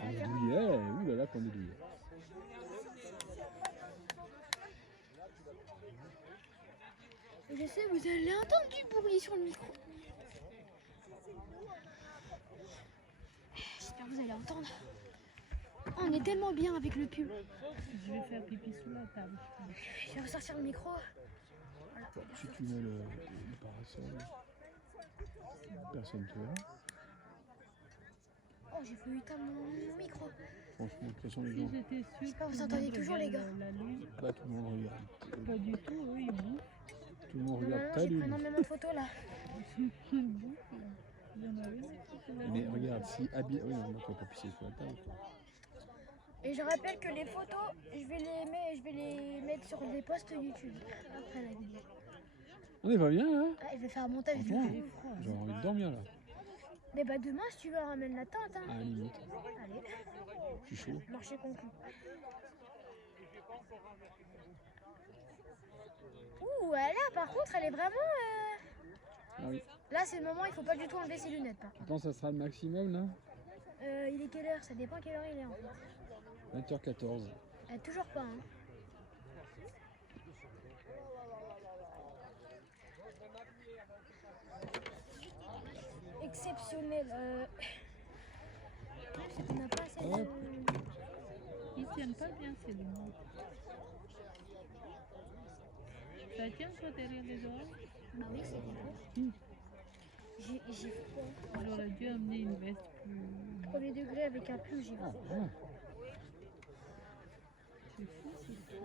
On est douillet, ouh là là, qu'on est douillet. Je sais, vous allez entendre du bruit sur le micro. J'espère que vous allez entendre. Oh, on est tellement bien avec le pull. Je vais faire pipi sous la table. Je vais ressortir le micro. Bon, si tu mets le parasol, personne ne te verra. Oh, j'ai failli éteindre mon micro. Franchement, de toute façon, les Si gens, j'étais sûre J'espère que que vous tout le entendez monde toujours, les regarde gars. la lune. là, tout le monde regarde. Pas du tout, eux, ils bouffent. Tout le monde Non, regarde non, ta j'ai pris lune. énormément de photos là. Ils bouffent, là. Il y en a une qui fait la Mais lune. regarde, si habille. Oui, non, tu vas pas pisser sur la table. Quoi. Et je rappelle que les photos, je vais les mettre sur des posts YouTube après la vidéo. On est pas bien là? Ah, je vais faire un montage du Franchement, coup. j'ai envie de dormir là. Mais bah demain, si tu veux, ramène la tente. Hein. À la limite, Allez, je suis chaud. marché conclu. Ouh, là, par contre, elle est vraiment. Ah oui. Là, c'est le moment, il faut pas du tout enlever ses lunettes. Par contre. Attends, ça sera le maximum là? Il est quelle heure? Ça dépend quelle heure il est en fait. 20h14. Toujours pas. Hein. Exceptionnel. C'est qu'on n'a pas assez de. Ils tiennent pas bien ces lunettes. Ça tient toi derrière les oreilles? Bah oui, c'est des J'ai froid. J'aurais dû amener une veste plus... Premier degré avec un pull, j'ai Ah, froid. ouais. C'est fou, c'est fou.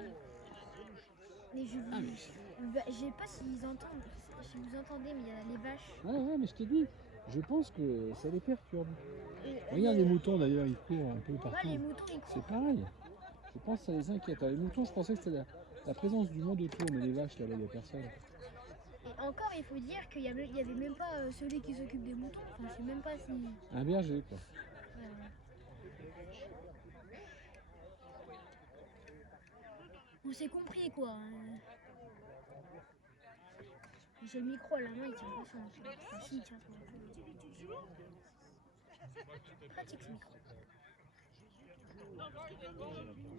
Mais je Ah, bah, je sais pas s'ils entendent, si vous entendez, mais il y a les vaches. Ouais, mais je t'ai dit, je pense que ça les perturbe. Et, Regarde les moutons d'ailleurs, ils courent un peu Ouais, partout. les moutons, ils C'est courent. pareil. Je pense que ça les inquiète. Les moutons, je pensais que c'était la présence du monde autour, mais les vaches là-bas, il n'y a personne. Et encore, il faut dire qu'il y avait même pas celui qui s'occupe des moutons. Enfin, je sais même pas si. Un berger quoi. On s'est compris quoi. J'ai le micro à la main, il tient pas sur la tête. Enfin, si, il tient sur la tête. Pratique ce micro.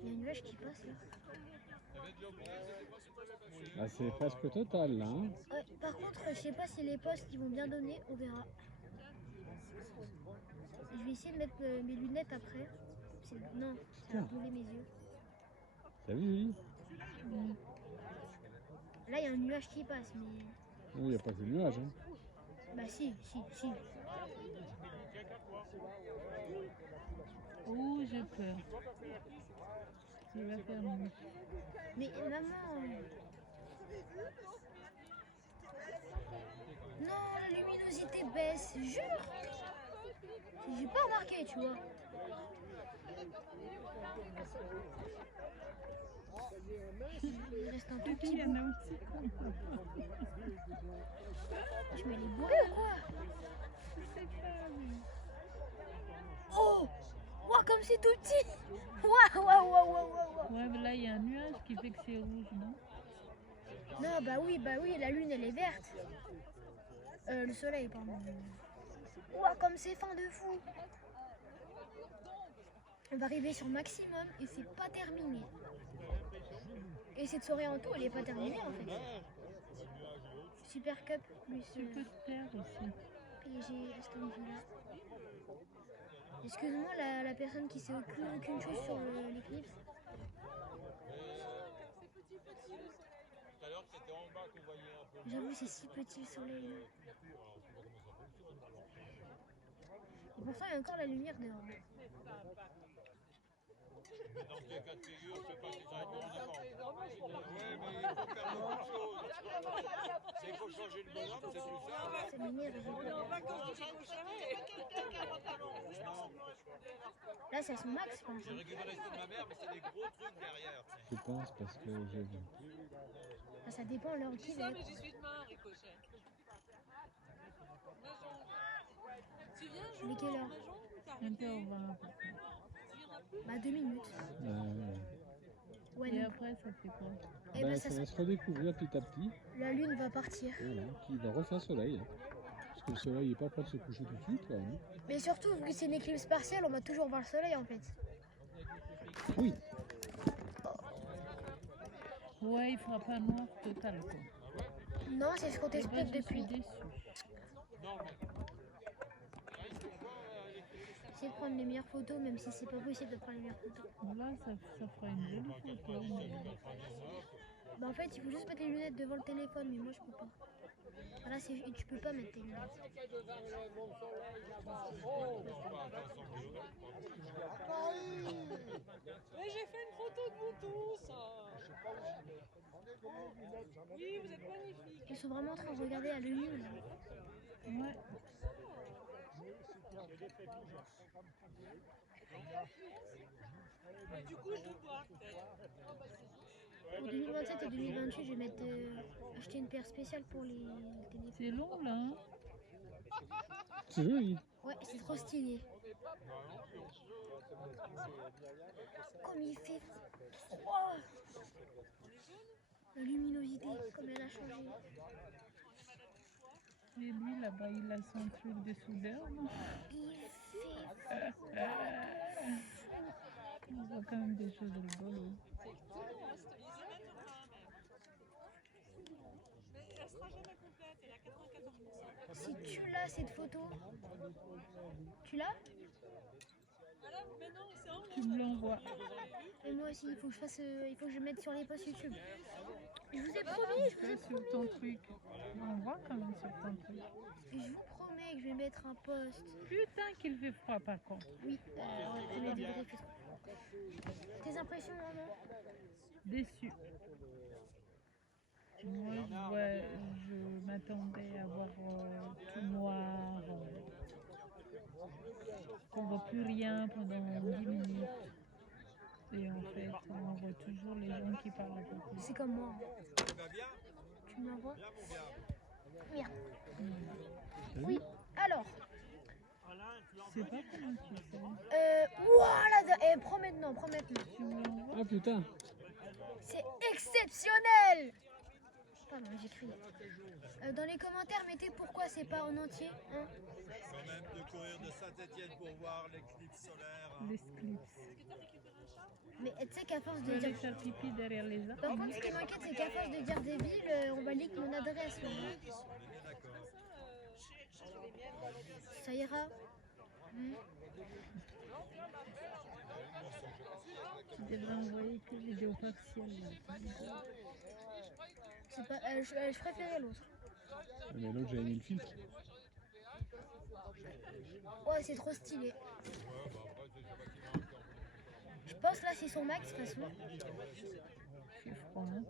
Il y a une vache qui passe là. Bah, c'est presque total là. Hein. Ouais, par contre, je sais pas si les postes ils vont bien donner, on verra. Je vais essayer de mettre mes lunettes après. Non, ça va brûler mes yeux. T'as vu, Julie? Là, il y a un nuage qui passe, mais. Non, il n'y a pas que le nuage. Hein. Bah, si. Oh, j'ai peur. Il va faire nuit. Mais maman. Non, la luminosité baisse, jure. J'ai pas remarqué, tu vois. Il reste un tout Il petit y en bout. a aussi. Je mets les bourrés ou quoi? Je sais pas, mais... Oh! Ouah, comme c'est tout petit. Waouh, waouh, waouh, waouh, waouh. Ouais, mais là, il y a un nuage qui fait que c'est rouge, non? Non, bah oui, la lune, elle est verte. Le soleil, pardon. Ouah, comme c'est fin de fou. On va arriver sur maximum et c'est pas terminé. Et cette soirée en tout, elle est pas terminée en fait. Super Cup plus Tu peux te taire aussi. PSG Aston Villa. Excuse-moi la personne qui sait aucune chose sur l'éclipse. J'avoue, c'est si petit le soleil. Là. Et pourtant, il y a encore la lumière dehors. Dans quel cas de figure, je sais pas si ça répond aux demandes. Ouais, mais il faut faire beaucoup de choses. Il faut changer le bonhomme, c'est plus simple. Ça m'énerve. Là, c'est à son max, je pense. J'ai récupéré ça de ma mère, mais c'est des gros trucs derrière. Je pense parce que j'ai vu. Ah, ça dépend de l'heure Je qui dis va ça, mais être. j'y suis demain, Ricochet. Maison. Tu viens, Il est Jo, quelle à heure? Maison? T'as 20 arrêté? h 20. Tu viendras plus? Bah, 2 minutes. Ouais, Et non. après, ça fait quoi? Eh ben, Ça va se redécouvrir petit à petit. la lune va partir. Voilà, qui va refaire soleil. Hein. Parce que le soleil n'est pas prêt de se coucher tout de suite. Là, hein. Mais surtout, vu que c'est une éclipse partielle, on va toujours voir le soleil en fait. Oui, Ouais, il fera pas noir total, quoi. Non, c'est ce qu'on Eh ben, t'explique je suis depuis. déçue. Essayer de prendre les meilleures photos, même si c'est pas possible de prendre les meilleures photos. Là, ça fera une jolie photo, mais... Bah en fait, il faut juste mettre les lunettes devant le téléphone, mais moi je peux pas. Voilà, tu peux pas mettre tes lunettes. Mais j'ai fait une photo de vous tous. Oui, vous êtes magnifiques. Ils sont vraiment en train de regarder à l'œil nu là. Ouais. Du coup, je dois boire peut-être. Pour 2027 et 2028, je vais mettre acheter une paire spéciale pour les téléphones. C'est long, là, hein? c'est joli. Ouais, c'est trop stylé. Comme il fait froid. La luminosité, comme elle a changé. Et lui, là-bas, il a son truc de soudeur, non? Il fait On voit quand même des choses rigolos. Mais elle sera jamais complète, elle a 94%. Si tu l'as cette photo, tu l'as? Voilà, mais non, c'est en Tu me l'envoies. Et moi aussi, il faut que je fasse, il faut que je mette sur les posts YouTube. Je vous ai promis, je vous ai Fais sur ton truc. On voit quand même sur ton truc. Je vous promets que je vais mettre un post. Putain qu'il fait froid, par contre. Oui, premier degré, il fait trop. Tes impressions, maman? Déçu. Moi, je m'attendais à voir tout noir, qu'on ne voit plus rien pendant 10 minutes. Et en fait, on voit toujours les gens qui parlent à côté. C'est comme moi. Tu vas bien? Tu m'envoies? Bien, mon gars. Bien. Oui, alors. Je sais pas comment tu fais. Voilà, prends maintenant, prends maintenant. Tu me l'envoies? Ah putain. C'est exceptionnel! Pardon, j'ai crié. Dans les commentaires, mettez pourquoi c'est pas en entier. Hein? Quand même de courir de Saint-Etienne pour voir l'éclipse solaire. L'éclipse. Mais tu sais qu'à force Tu de vas aller dire. faire pipi derrière les arbres. Par contre, ce qui m'inquiète, c'est qu'à force de dire des villes, on va leak mon adresse. Là. On est bien d'accord. Ça ira. Tu devrais envoyer que vidéo partielle. C'est pas, je préférais l'autre. Mais l'autre, j'avais mis le filtre. Ouais, c'est trop stylé. Je pense là, c'est son max, de toute façon. C'est froid, hein?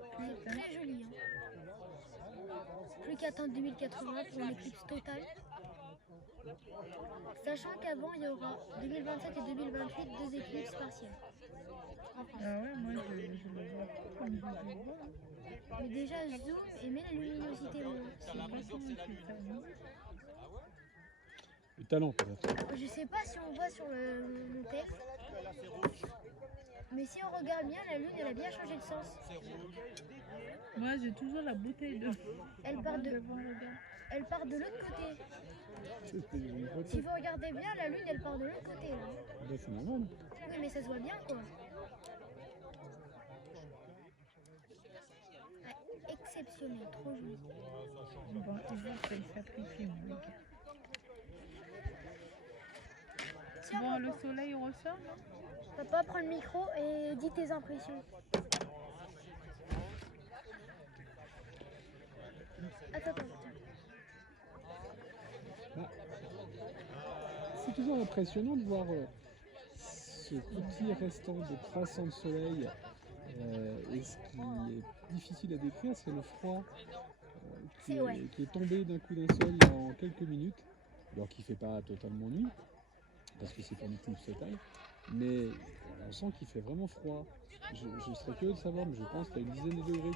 C'est très joli. Hein. Plus qu'à attendre 2080 pour une éclipse totale. Sachant qu'avant, il y aura 2027 et 2028 deux éclipses partielles. En France. Ah ouais, moi je le vois pas comme je le vois. Mais déjà, zoom et mets la luminosité. Je sais pas comment tu fais, non? Le talent peut-être. Je sais pas si on voit sur le texte, mais si on regarde bien, la lune, elle a bien changé de sens. Moi, j'ai toujours la bouteille de. Elle part de, devant le gars. elle part de l'autre côté. C'était une photo. Si vous regardez bien, la lune, elle part de l'autre côté. Là. Ben, c'est normal. Oui, mais ça se voit bien, quoi. Ouais, exceptionnel, trop joli. Bon, il va faire sacrifier, mon gars. Tiens, Bon, le papa, soleil ressort, non? papa, prends le micro et dis tes impressions. Attends, attends. Bah, c'est toujours impressionnant de voir ce petit restant de croissant de soleil. Et ce qui est difficile à décrire, c'est le froid C'est ouais. qui est tombé d'un coup d'un seul en quelques minutes. Alors qu'il ne fait pas totalement nuit, parce que c'est pas une éclipse totale, mais on sent qu'il fait vraiment froid. Je serais curieux de savoir, mais je pense qu'il y a une dizaine de degrés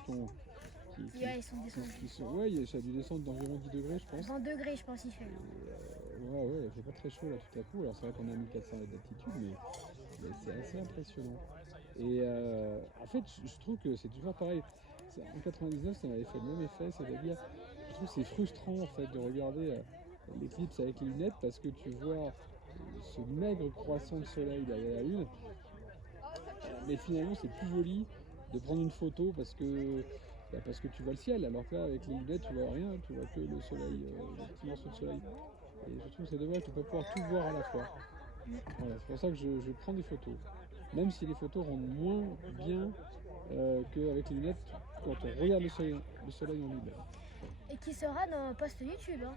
Ouais, ils sont descendus. ouais, ça a dû descendre d'environ 10 degrés, je pense. 20 degrés, je pense, il fait. Ouais, il fait pas très chaud là tout à coup. Alors c'est vrai qu'on est à 1400 mètres d'altitude, mais c'est assez impressionnant. Et en fait, je trouve que c'est toujours pareil. En 99, ça m'avait fait le même effet, c'est-à-dire, je trouve que c'est frustrant en fait de regarder l'éclipse avec les lunettes parce que tu vois ce maigre croissant de soleil derrière la lune, mais finalement c'est plus joli de prendre une photo parce que tu vois le ciel, alors que là avec les lunettes tu vois rien, tu vois que le soleil, le petit morceau de soleil. Et je trouve que c'est dommage de ne pas pouvoir tout voir à la fois. Voilà, c'est pour ça que je prends des photos. Même si les photos rendent moins bien qu'avec les lunettes quand on regarde le soleil en lui-même. Et qui sera dans un post YouTube. Hein.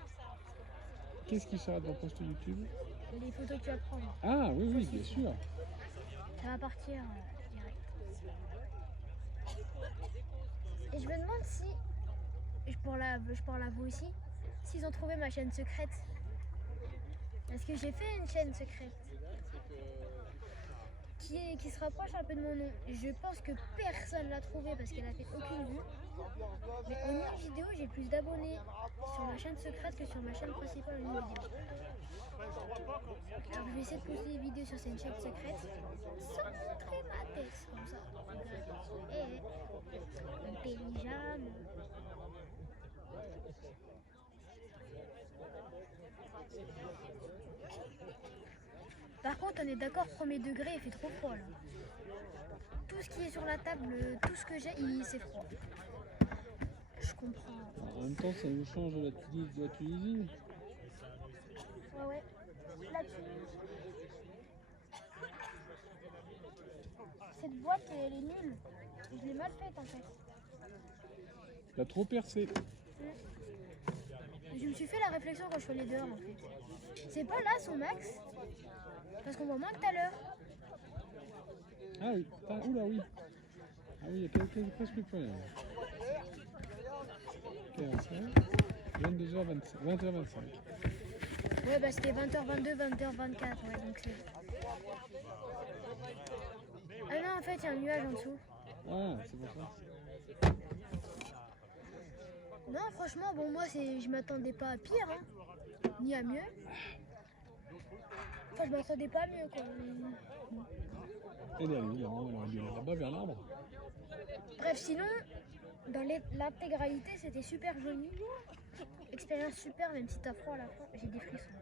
Qu'est-ce qui sera dans le post YouTube? Les photos que tu vas prendre. Ah oui, bien sûr. Ça va partir direct. Et je me demande si, je parle à vous aussi, s'ils ont trouvé ma chaîne secrète. Parce que j'ai fait une chaîne secrète qui se rapproche un peu de mon nom. Je pense que personne l'a trouvée parce qu'elle a fait aucune vue. Mais en une vidéo, j'ai plus d'abonnés sur ma chaîne secrète que sur ma chaîne principale en une vidéo. Alors je vais essayer de poster des vidéos sur cette chaîne secrète sans montrer ma tête comme ça. Et intelligent. Par contre, on est d'accord, premier degré, il fait trop froid là. Tout ce qui est sur la table, tout ce que j'ai, c'est froid. Je comprends. En même temps, ça nous change de la Tunisie. Ouais. La Tunisie. Cette boîte, elle est nulle. Je l'ai mal faite en fait. T'as trop percé. Je me suis fait la réflexion quand je suis allée dehors en fait. C'est pas là son max. Parce qu'on voit moins que tout à l'heure. Ah oui, oula oui. Ah oui, il y a presque plus rien. 22h25. 20h25. Ouais, bah c'était 20h22, 20h24. Ouais, donc c'est. Ah non, en fait, il y a un nuage en dessous. Ah, c'est pour ça. Non, franchement, bon, moi, je m'attendais pas à pire, hein. Ni à mieux. Enfin, je m'attendais pas à mieux, quoi. Elle est allée là-bas vers l'arbre. Bref, sinon, dans l'intégralité, c'était super joli. Expérience super, même si t'as froid à la fin. J'ai des frissons.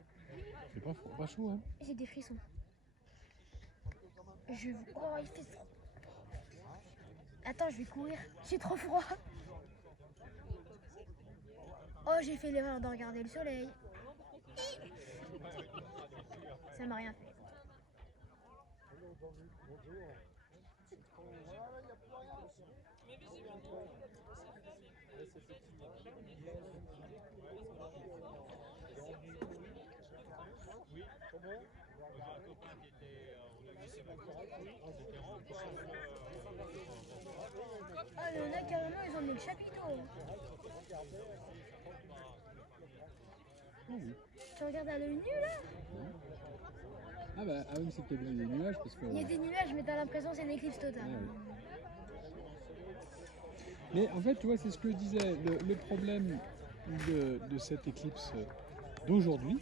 C'est pas chaud, hein. J'ai des frissons. Oh, il fait froid. Attends, je vais courir. J'ai trop froid. Oh, j'ai fait l'erreur de regarder le soleil. Ça m'a rien fait. Ah, il y en a carrément, ils ont mis le chapiteau. Oh, oui. Tu regardes à l'œil nu là? Ah oui, c'est qu'il y a des nuages parce que. Il y a des nuages, mais t'as l'impression que c'est une éclipse totale. Ah, oui. Mais en fait, tu vois, c'est ce que je disais, le problème de cette éclipse d'aujourd'hui,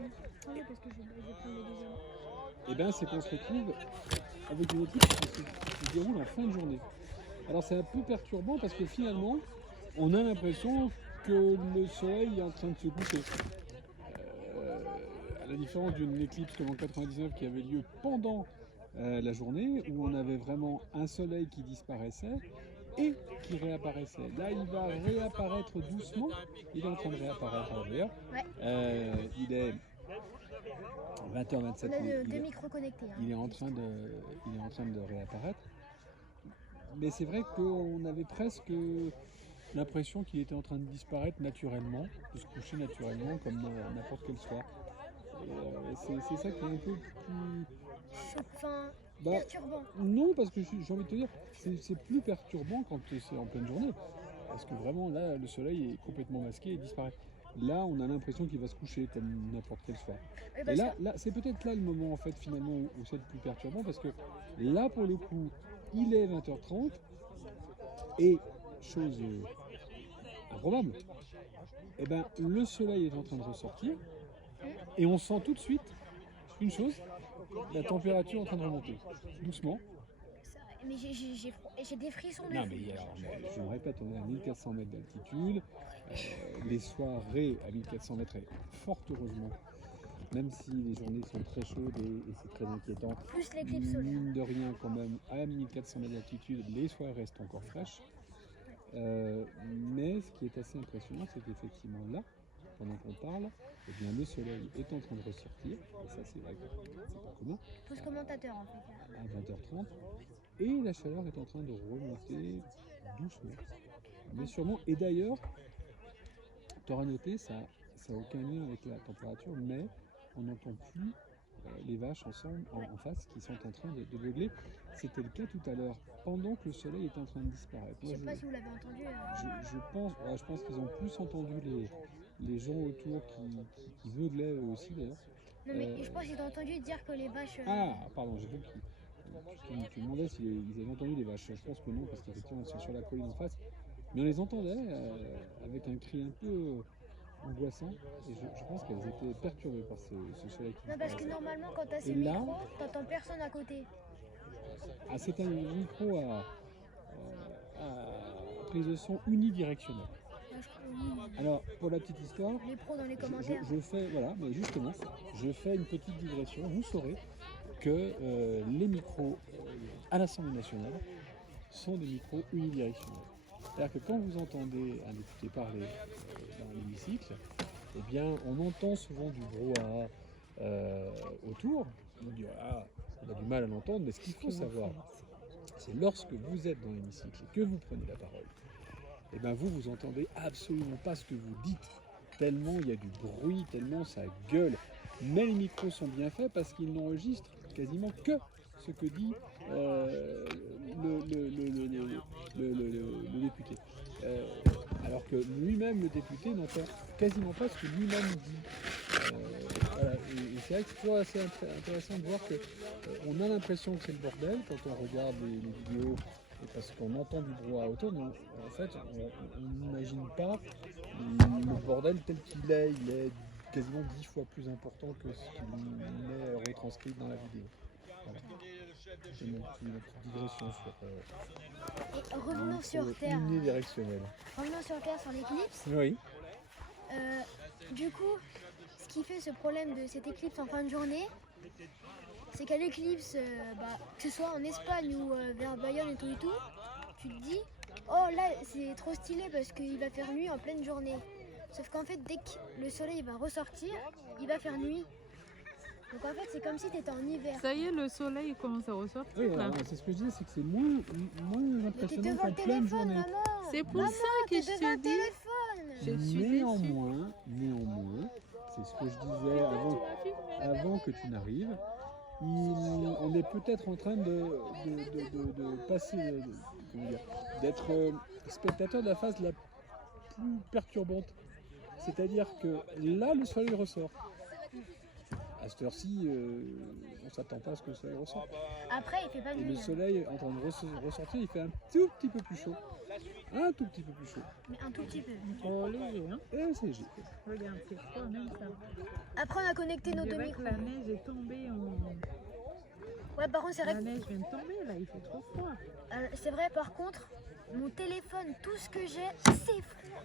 Oui, parce que je vais prendre le deuxième. Et bien c'est qu'on se retrouve avec une équipe qui se déroule en fin de journée. Alors c'est un peu perturbant parce que finalement, on a l'impression que le soleil est en train de se coucher. À la différence d'une éclipse comme en 99 qui avait lieu pendant la journée, où on avait vraiment un soleil qui disparaissait et qui réapparaissait. Là, il va réapparaître doucement. Il est en train de réapparaître d'ailleurs. Ouais. Il est 20h27. On a deux il, micros connectés. Hein. il est en train de réapparaître. Mais c'est vrai qu'on avait presque l'impression qu'il était en train de disparaître naturellement, de se coucher naturellement comme n'importe quel soir. C'est ça qui est un peu plus... Enfin, Bah, perturbant. non, parce que j'ai envie de te dire, c'est plus perturbant quand c'est en pleine journée. Parce que vraiment, là, le soleil est complètement masqué et disparaît. Là, on a l'impression qu'il va se coucher comme n'importe quel soir. Oui, Et parce là, c'est peut-être là le moment, en fait, finalement, où c'est le plus perturbant. Parce que là, pour le coup, il est 20h30. Et, chose improbable, eh ben, le soleil est en train de ressortir. Et on sent tout de suite une chose, la température est en train de remonter, doucement. Mais j'ai des frissons de Non fou. mais alors, je me répète, on est à 1400 mètres d'altitude, les soirées à 1400 mètres, et fort heureusement, même si les journées sont très chaudes et c'est très inquiétant, Plus l'éclipse solaire. mine de rien quand même, à 1400 mètres d'altitude, les soirées restent encore fraîches. Mais ce qui est assez impressionnant, c'est qu'effectivement là, pendant qu'on parle, eh bien, le soleil est en train de ressortir, et ça c'est vrai que c'est pas commun, Tous commentateurs en fait. à 20h30, et la chaleur est en train de remonter doucement, mais sûrement. Et d'ailleurs, tu auras noté, ça n'a aucun lien avec la température, mais on n'entend plus les vaches ensemble en face qui sont en train de beugler. C'était le cas tout à l'heure, pendant que le soleil était en train de disparaître. Je Moi, sais pas si vous l'avez entendu. je pense qu'ils ont plus entendu les gens autour qui beuglaient eux aussi d'ailleurs. Non mais je pense qu'ils ont entendu dire que les vaches. Ah, pardon, j'ai cru que tu demandais s'ils avaient entendu les vaches. Je pense que non, parce qu'effectivement, elles sont sur la colline en face. Mais on les entendait avec un cri un peu angoissant. Et je pense qu'elles étaient perturbées par ce soleil qui Non parce que disparaissait. normalement quand t'as ces Et là- micros, t'entends personne à côté. Ah, c'est un micro à prise de son unidirectionnelle. Là, oui. Alors, pour la petite histoire, Les pros dans les commentaires. je fais, voilà, mais justement, je fais une petite digression. Vous saurez que les micros à l'Assemblée nationale sont des micros unidirectionnels. C'est-à-dire que quand vous entendez un député parler dans l'hémicycle, eh bien, on entend souvent du brouhaha autour. On dit, ah, on a du mal à l'entendre, mais ce qu'il faut savoir, c'est lorsque vous êtes dans l'hémicycle et que vous prenez la parole, eh bien, vous entendez absolument pas ce que vous dites, tellement il y a du bruit, tellement ça gueule. Mais les micros sont bien faits parce qu'ils n'enregistrent quasiment que ce que dit le député. Alors que lui-même, le député, n'entend quasiment pas ce que lui-même dit. Voilà. Et c'est vrai que c'est toujours assez intéressant de voir qu'on a l'impression que c'est le bordel quand on regarde les vidéos, et parce qu'on entend du brouhaha autour, mais en fait, on n'imagine pas le bordel tel qu'il est. Il est quasiment 10 fois plus important que ce qu'il est retranscrit dans la vidéo. Voilà. C'est ma petite digression sur Et revenons sur Terre. unidirectionnel. Revenons sur Terre, sur l'éclipse. Oui. Du coup, ce qui fait ce problème de cette éclipse en fin de journée, c'est qu'à l'éclipse, que ce soit en Espagne ou vers Bayonne et tout, tu te dis, oh là c'est trop stylé parce qu'il va faire nuit en pleine journée. Sauf qu'en fait, dès que le soleil va ressortir, il va faire nuit. Donc en fait, c'est comme si tu étais en hiver. Ça y est, le soleil commence à ressortir. Oui, là. c'est ce que je disais, c'est que c'est moins Mais t'es impressionnant devant qu'en le pleine téléphone, journée. maman. C'est pour Maman, ça que t'es je devant te le dis. téléphone. Je suis Néanmoins, c'est ce que je disais avant que tu n'arrives. On est peut-être en train de passer, d'être spectateur de la phase la plus perturbante. C'est-à-dire que là, le soleil ressort. À cette heure-ci, on ne s'attend pas à ce que le soleil ressorte. Après, il fait pas Et nuit. le soleil est en train de ressortir, il fait un tout petit peu plus chaud. Un tout petit peu plus chaud. Mais un tout petit peu. Oh, léger, hein. C'est léger. Regarde, c'est froid, même ça. Après, on a connecté nos On deux dirait micros. que la neige est tombée en... Ouais, par contre, c'est vrai La que neige vient de tomber, là, il fait trop froid. c'est vrai, par contre, mon téléphone, tout ce que j'ai, c'est froid.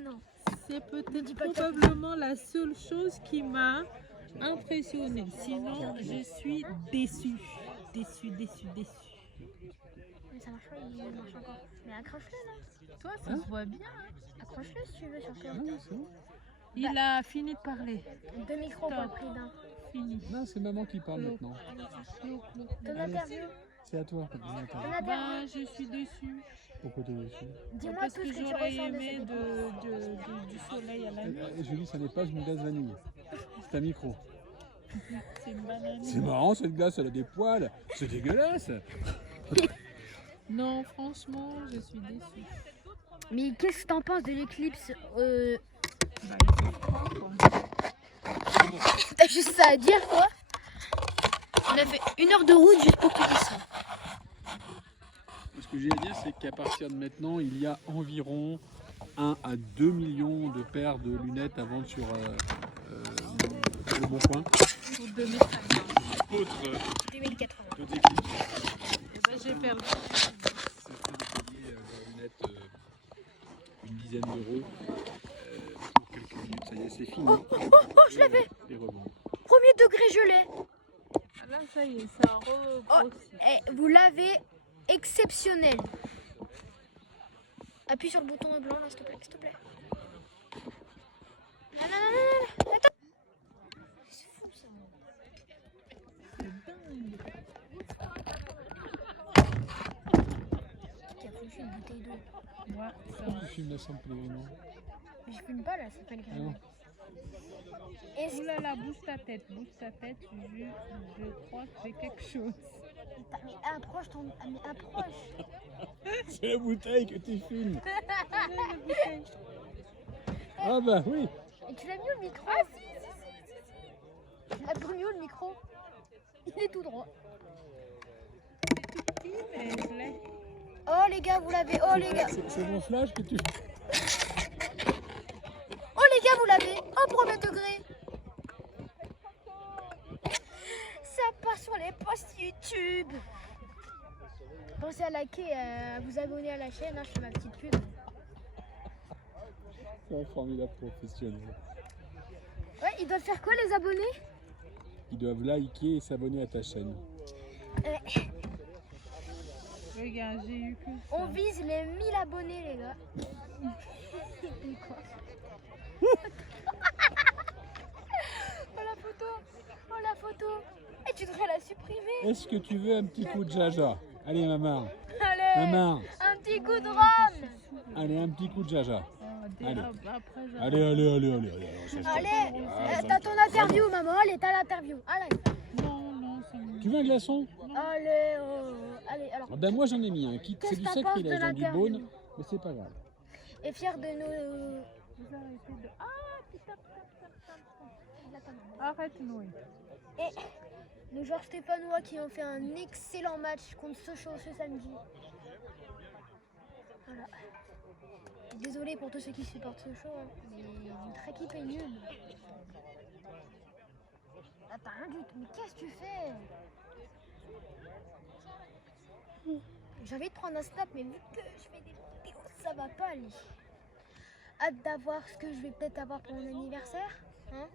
Non. C'est dis pas que probablement la seule chose qui m'a impressionnée. Sinon, je suis déçue. Déçue. Mais ça marche pas, il marche encore. Mais accroche-le là. Toi, ça se voit bien. Accroche-le si tu veux sur Ah Twitter. oui, c'est bon. Il a fini de parler. Deux micros pour le prix d'un. Fini. Non, c'est maman qui parle maintenant. Ton interview. C'est à toi. Ton interview. Ton interview. Je suis déçue. Pourquoi t'es déçu? Dis-moi Parce tout que ce que tu j'aurais ressens de aimé cette époque. du soleil à la nuit. Julie, ça n'est pas une glace vanille. C'est un micro. C'est une banane. C'est marrant, cette glace, elle a des poils. C'est dégueulasse. Non, franchement, je suis déçue. Mais qu'est-ce que t'en penses de l'éclipse Bah, il fait froid, quoi. T'as juste ça à dire quoi? On a fait 1 heure de route juste pour que tu dises ça. Ce que j'ai à dire, c'est qu'à partir de maintenant, il y a environ 1 à 2 millions de paires de lunettes à vendre sur le Bon Coin. Pour 2050. Autre 2080. équipe. Eh ben, j'ai perdu. Certains payer leurs lunettes une dizaine d'euros pour quelques minutes. Ça y est, c'est fini. Je l'avais. Les revendre. Premier degré, je l'ai. Ah, là, ça y est, ça regrossit. Vous l'avez exceptionnel. Appuie sur le bouton blanc là, s'il te plaît, s'il te plaît. Non, attends. C'est fou ça. C'est dingue. Qui a foutu une bouteille d'eau. Ouais, ça Pourquoi tu filmes la San Pellegrino? Mais je fume pas là, c'est pas le Ah non. Est-ce Ouh là là, bouge ta tête, je crois que j'ai quelque chose. mais approche ton. Mais approche. C'est la bouteille que tu filmes. Allez, la bouteille. Ah bah oui. Et tu l'as mis où le micro? Tu l'as mis où le micro? Il est tout droit. Mais je l'ai. Oh les gars, vous l'avez. Oh les gars. C'est mon flash que tu... Oh les gars, vous l'avez. Au premier degré. Ça part sur les posts YouTube. Pensez à liker, à vous abonner à la chaîne. Hein, je fais ma petite pub. C'est un formidable professionnel. Ouais, ils doivent faire quoi les abonnés? Ils doivent liker et s'abonner à ta chaîne. Regarde, j'ai eu que ça. On vise les 1000 abonnés les gars. Et quoi? Oh la photo. Oh la photo. Et tu devrais la supprimer. Est-ce que tu veux un petit coup de jaja? Allez maman. Allez. Maman. Un petit coup de rhum. Allez, un petit coup de jaja. Allez. Après, Allez. Allez, t'as ton interview maman. Allez, t'as l'interview. Allez. Non, ça me... Tu veux un glaçon? Allez, allez, alors. Ah ben moi j'en ai mis un. Qu'est-ce C'est du que t'en sacré penses de là, ils ont du l'interview? beaune, mais c'est pas grave. Et fier de nos. Vous arrêtez de... Ah, putain. Arrête, Noé. Et nos joueurs stéphanois qui ont fait un excellent match contre Sochaux ce samedi. Voilà. Désolé pour tous ceux qui supportent Sochaux, hein, mais notre équipe est nulle. Ah, t'as rien du tout. Mais qu'est-ce que tu fais? J'ai envie de prendre un snap, mais vu que je fais des vidéos, ça va pas aller. Hâte d'avoir ce que je vais peut-être avoir pour mon anniversaire. Hein?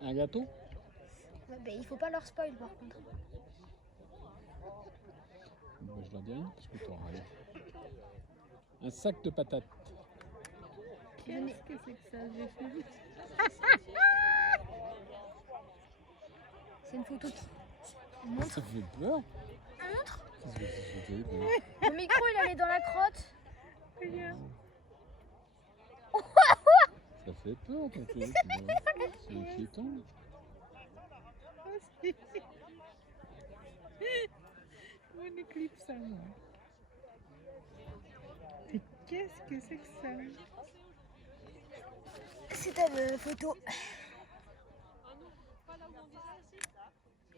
Un gâteau? Ouais, ben, il faut pas leur spoil par contre. Bah, je leur dis rien parce que t'auras rien. Un sac de patates. Qu'est-ce que c'est que ça? J'ai fait vite. C'est une photo qui montre. Ça fait peur. Montre. Ça fait peur. Mon micro il allait dans la crotte. Regarde. Ça fait peur ton truc. C'est inquiétant. Mon éclipse à moi. Mais qu'est-ce que c'est que ça? C'est ta photo.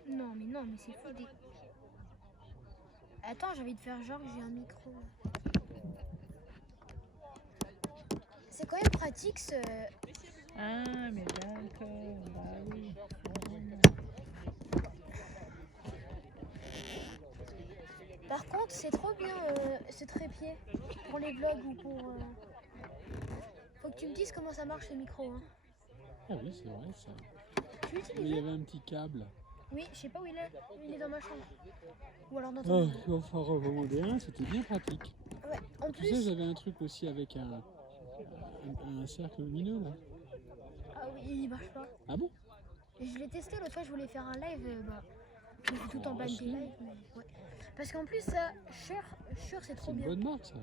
Non mais c'est fou. Attends, j'ai envie de faire genre que j'ai un micro. c'est quand même pratique ce. Ah, mais d'accord. Bah oui. Par contre, c'est trop bien ce trépied pour les vlogs ou pour. Faut que tu me dises comment ça marche le micro. Hein. Ah oui, c'est vrai ça. Tu Mais il y l'utilises? avait un petit câble. Oui, je sais pas où il est. Il est dans ma chambre. Ou alors dans Oh, ton. il va falloir recommander un, c'était bien pratique. Ouais. En Tu sais, plus. j'avais un truc aussi avec un cercle lumineux là. Ah oui, il marche pas. Ah bon? Je l'ai testé l'autre fois, je voulais faire un live. Je l'ai fait tout en bas de Acheter. live. Mais ouais. Parce qu'en plus, ça, Shure, c'est trop C'est une bien. bonne marque ça.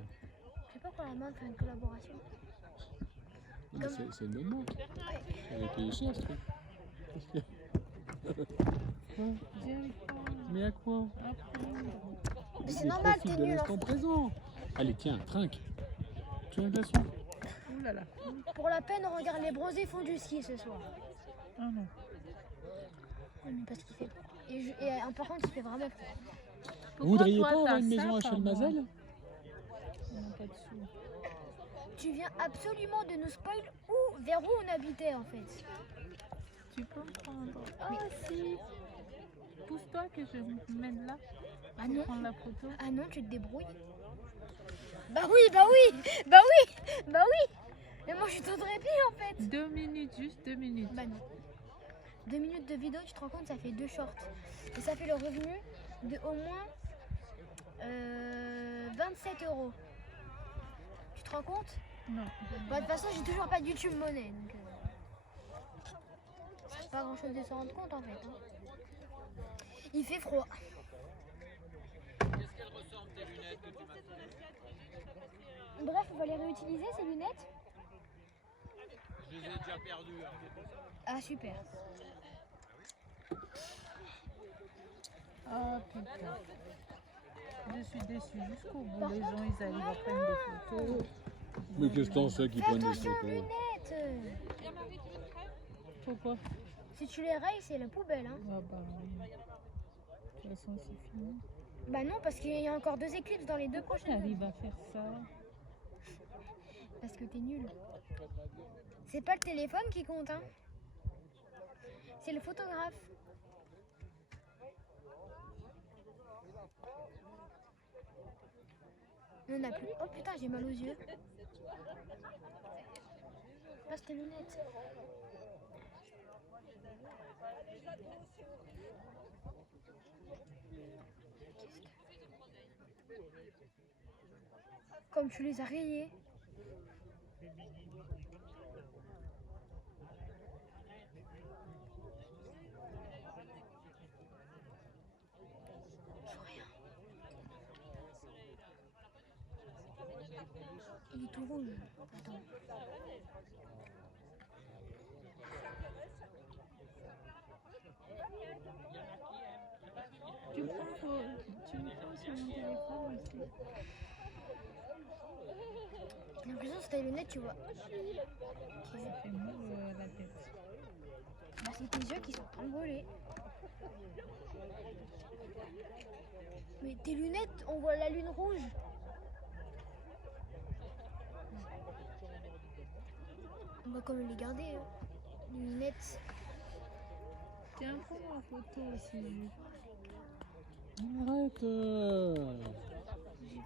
Je sais pas quoi la main de faire une collaboration. Non, mais Comme- c'est une bonne marque. Ouais. J'avais payé cher ce truc. Qu'est-ce qu'il y a? J'aime pas Mais à quoi? apprendre. Mais c'est Mais normal, profite t'es de nul. l'instant Hein. présent. Allez, tiens, trinque. Tu as un glaçon? Ouh là là. Pour la peine, on regarde les bronzés font du ski ce soir. Ah non. Parce qu'il fait. Par contre, il fait vraiment froid. Vous voudriez Pourquoi pas toi, avoir t'as une ça, maison à pas Chalmazel? moi? On n'a pas de sous. Tu viens absolument de nous spoil vers où on habitait en fait. Tu peux me prendre. Ah si. Pousse-toi que je me mène là. Ah non. Prendre la photo. Ah non, tu te débrouilles. Bah oui, bah oui, bah oui, bah oui. Mais moi je t'entendrais plus en fait. 2 minutes, juste 2 minutes. Bah non. 2 minutes de vidéo, tu te rends compte, ça fait 2 shorts. Et ça fait le revenu de au moins 27 €. Tu te rends compte? Non. Bah, de toute façon, j'ai toujours pas de YouTube monnaie. Donc, c'est pas grand chose de s'en rendre compte en fait. Hein. Il fait froid. Qu'est-ce qu'elles ressemblent tes lunettes que tu m'as fait? Bref, on va les réutiliser ces lunettes. Je les ai déjà perdues. Hein. Ah super. Ah putain. Je suis déçue jusqu'au bout. Les gens, ils arrivent à prendre des photos. Mais qu'est-ce que t'en sais qu'ils Fais prennent des attention aux photos? lunettes. Bien Marie, tu veux une crème? Pourquoi? Si tu les rayes, c'est la poubelle. Hein. Ah bah oui. De toute façon, c'est fini. Bah non, parce qu'il y a encore 2 éclipses dans les 2 Pourquoi prochaines. t'arrives à faire ça? Parce que t'es nul. C'est pas le téléphone qui compte, hein. C'est le photographe. Il n'y en a plus. Oh putain, j'ai mal aux yeux. Passe tes lunettes. Comme tu les as rayés. Il est tout rouge. Attends. Tu me prends sur mon téléphone aussi. J'ai l'impression que c'est tes lunettes, tu vois. Ça fait mal la tête. Bah, c'est tes yeux qui sont envolés. Mais tes lunettes, on voit la lune rouge. On va quand même les garder. Hein. Les lunettes. Tiens, prends ma photo aussi. Arrête.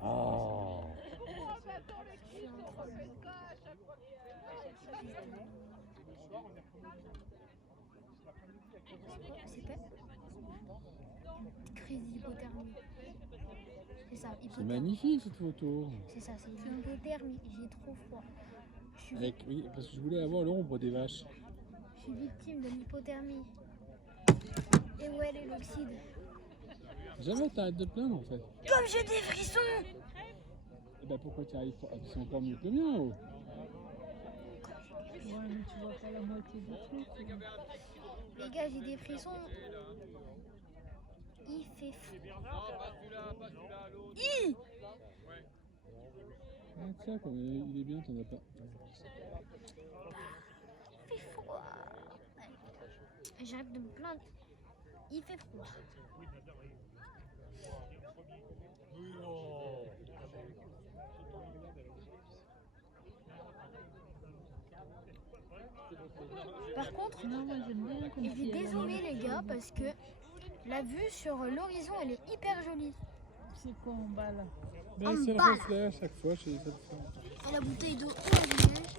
Oh. C'est pas crise d'hypothermie. C'est ça, C'est hypothermie. magnifique cette photo. C'est ça, c'est l'hypothermie. J'ai trop froid. Oui, parce que je voulais avoir l'ombre des vaches. Je suis victime de l'hypothermie. Et où est l'oxyde? Jamais t'arrêtes de te plaindre en fait. Comme j'ai des frissons! Et bah pourquoi tu arrives pas? C'est encore mieux que le mien. Oh. Ouais, mais tu vois pas la moitié du truc. Les gars, j'ai des frissons. Il fait froid. Non, pas celui-là, pas celui-là, l'autre. Arrête ça, comme il est bien, t'en as pas. Il fait froid. J'arrête de me plaindre. Il fait froid. Par contre, Non, moi j'aime bien comme je vais dézoomer les gars parce que la vue sur l'horizon elle est hyper jolie. C'est quoi en bas là? Ben, En c'est le bas, là. reflet à chaque fois, chez ça différent. Et la bouteille d'eau au village.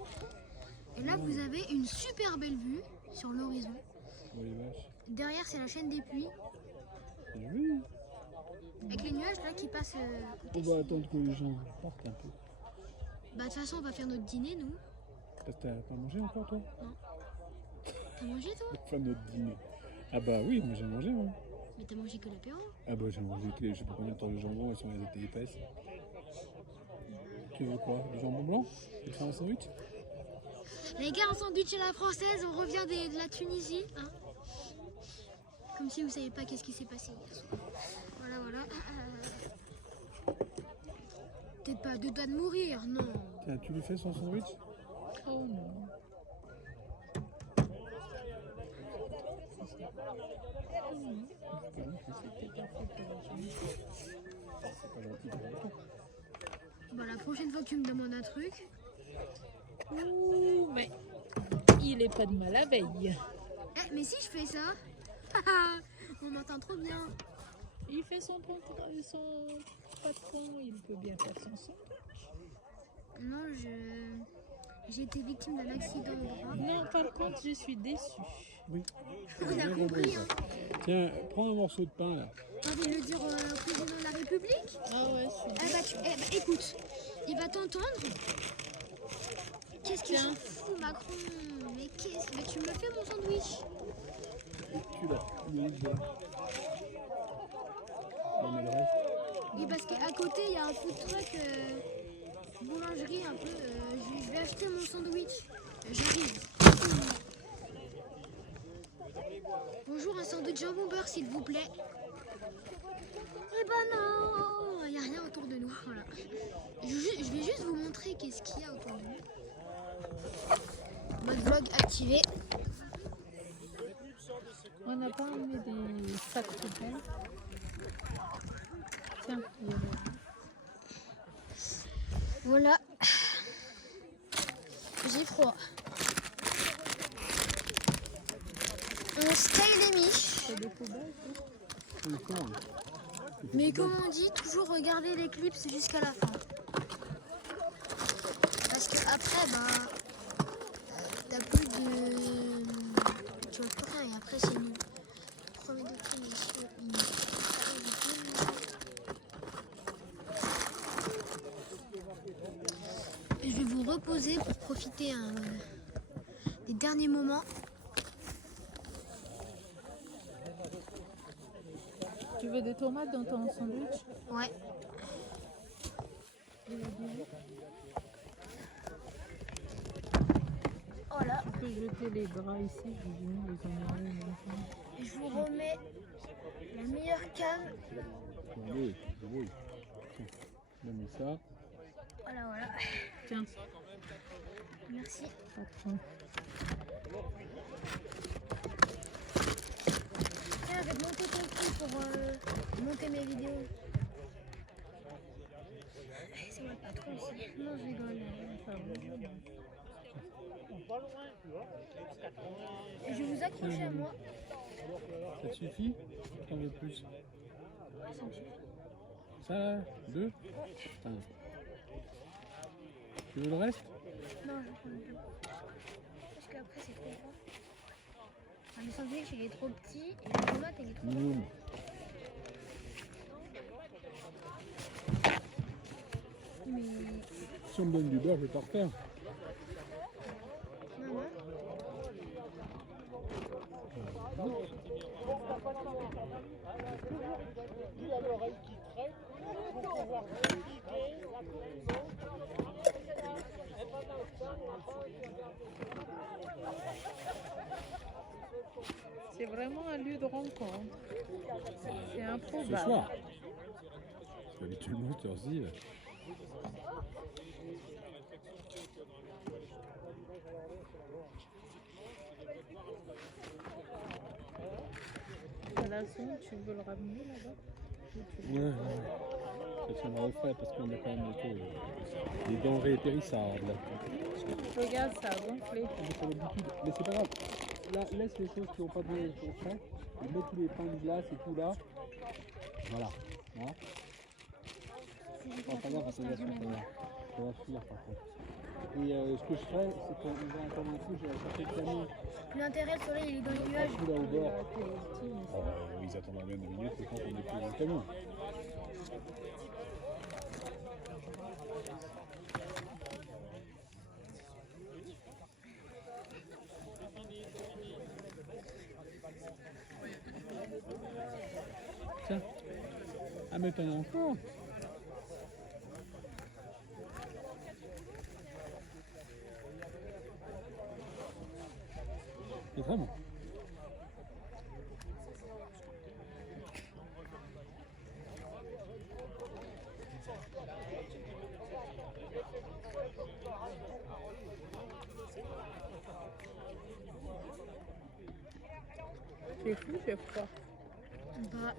Et là vous avez une super belle vue sur l'horizon. Bon, les vaches. Derrière c'est la chaîne des puits. Et oui. Avec les nuages là qui passent à côté. On va attendre que les gens partent un peu. Bah de toute façon on va faire notre dîner nous. Parce que t'as pas mangé encore toi? T'as mangé toi? Enfin notre dîner. Ah bah oui, moi j'ai mangé moi. Mais t'as mangé que l'apéro. Ah bah j'ai mangé que je sais pas combien de temps de jambon, elles sont elles étaient épaisses. Tu veux quoi? Du jambon blanc? Tu te fais un sandwich? Les gars, un sandwich à la française, on revient de la Tunisie. Hein, comme si vous savez pas qu'est-ce qui s'est passé hier soir. Voilà, voilà. Peut-être pas deux doigts de mourir, non. Tiens, tu lui fais son sandwich? Oh non. C'est pas gentil pour toi. Bon, la prochaine fois que tu me demandes un truc, Ouh, mais il est pas de mal à veille. eh, mais si je fais ça, on m'entend trop bien. Il fait son patron, il peut bien faire son sandwich. Non, j'ai été victime d'un accident au bras. Non, par contre, je suis déçue. Oui. On a compris, hein. Tiens, prends un morceau de pain là. T'as envie de le dire au président de la République? Ah ouais, c'est Eh bah, écoute, il va t'entendre. Qu'est-ce qu'il s'en Tiens. fout, Macron? Mais qu'est-ce que tu me fais mon sandwich? Tu l'as. Il est bien. On met le reste. Oui, parce qu'à côté, il y a un food truck, boulangerie un peu. Je vais acheter mon sandwich. J'arrive. Bonjour, un sandwich jambon beurre, s'il vous plaît. Eh ben non, il n'y a rien autour de nous. Voilà. Je vais juste vous montrer qu'est-ce qu'il y a autour de nous. Mode vlog activé. On n'a pas emmené des sacs poubelles. Tiens, il y en a. Voilà. J'ai froid. On style les miches. C'est des poubelles, toi? C'est le corps. Mais comme on dit, toujours regarder l'éclipse jusqu'à la fin. Parce que après, bah, t'as plus de... Tu vois plus rien et après c'est nous. Premier degré, messieurs, je vais vous reposer pour profiter des derniers moments. Tu veux des tomates dans ton sandwich? Ouais. Voilà. Tu peux jeter les bras ici, je vais venir les emmener. Et je vous remets la meilleure cam. Oui, oui. On a mis ça. Voilà, voilà. Tiens, Merci. patron. Tiens, je vais te monter ton prix pour monter mes vidéos. C'est moi le patron aussi. Non, je rigole. Et je vais vous accrocher à moi. Ça te suffit? T'en veux plus? Ouais, ça me suffit. Ça là? Deux? Un. Tu veux le reste? Non, je vais prendre deux. Parce qu'après, c'est trop grand. Ah, le sandwich, il est trop petit et la tomate, elle est trop grande. Mmh. Mais... Si on me donne du beurre, je vais t'en refaire. Non, non. C'est vraiment un lieu de rencontre. C'est Ce improbable. soir. Parce qu'habituellement, tu leur dis. La sonde, tu veux le ramener là-bas? Ouais, ouais. Ça tiendra au frais parce qu'on a quand même des denrées périssables. Regarde, ça a gonflé. Sur l'habitude. Mais c'est pas grave. Là, laisse les choses qui n'ont pas de au frais. Et mets tous les pains de glace et tout là. Voilà. Voilà. Enfin, là, ça va fuir par contre. Et ce que je ferais, c'est qu'on va encore un coup, je vais chercher le camion. L'intérêt, le soleil, il est dans les nuages. Tout là au bord. Ils attendront bien 2 minutes et quand on est plus dans le camion. Tiens. Ah mais t'en as encore. C'est très bon. C'est fou, c'est froid. Bah,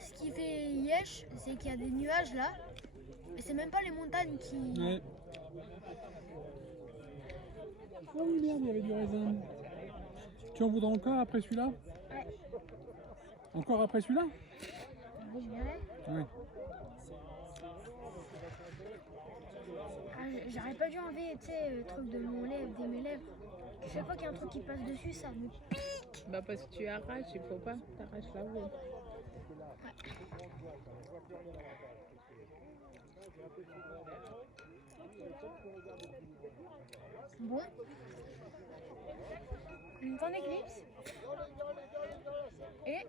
ce qui fait yesh, c'est qu'il y a des nuages là. Et c'est même pas les montagnes qui. Ouais. Oh oui, merde, il y avait du raisin. Tu en voudras encore après celui-là? Ouais. Encore après celui-là? Oui, je verrai. Ouais. Ah, j'aurais pas dû enlever, tu sais, le truc de mes lèvres. Chaque fois qu'il y a un truc qui passe dessus, ça me pique. Bah parce que tu arraches, il faut pas que tu arraches la peau. Bon. Une temps d'éclipse. Et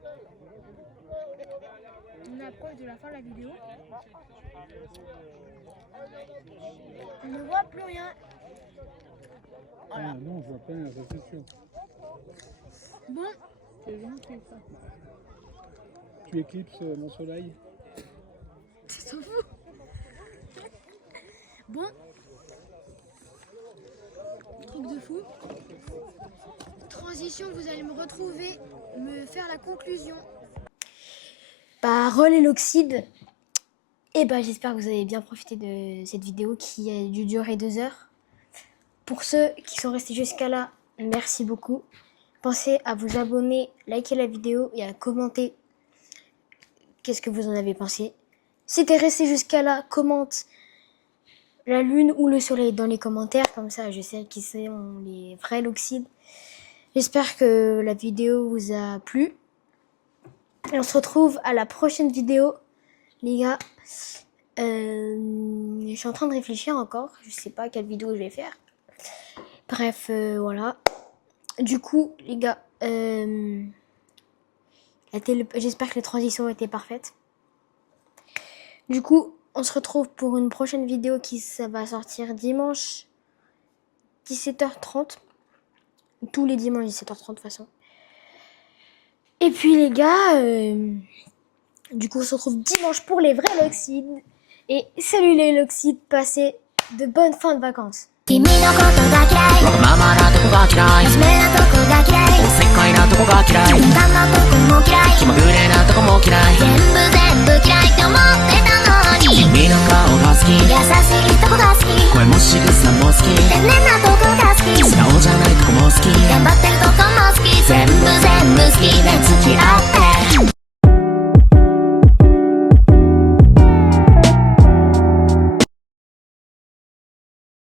on approche de la fin de la vidéo. On ne voit plus rien. Voilà. Ah non, je vois pas rien, ça c'est sûr. Bon, C'est gentil ça. Tu éclipses mon soleil? ça s'en fout. Bon. Truc de fou. Transition, vous allez me retrouver, me faire la conclusion. Parole et l'oxyde. Et bah j'espère que vous avez bien profité de cette vidéo qui a dû durer 2 heures. Pour ceux qui sont restés jusqu'à là, merci beaucoup. Pensez à vous abonner, liker la vidéo et à commenter qu'est-ce que vous en avez pensé. Si t'es resté jusqu'à là, commente la lune ou le soleil dans les commentaires. Comme ça, je sais qui sont les vrais l'oxyde. J'espère que la vidéo vous a plu. Et on se retrouve à la prochaine vidéo, les gars. Je suis en train de réfléchir encore. Je sais pas quelle vidéo je vais faire. Bref, voilà. Du coup, les gars, j'espère que les transitions ont été parfaites. Du coup, on se retrouve pour une prochaine vidéo ça va sortir dimanche 17h30. Tous les dimanches 17h30 de toute façon. Et puis les gars, du coup on se retrouve dimanche pour les vrais l'oxyde. Et salut les l'oxyde, passez de bonnes fins de vacances. 君のことが嫌いわがままなとこが嫌い真面目なとこが嫌いおせっかいなとこが嫌い敏感なとこも嫌い気まぐれなとこも嫌い全部嫌いって思ってたのに君の顔が好き優しいとこが好き声も仕草も好き天然なとこが好き素顔じゃないとこも好き頑張って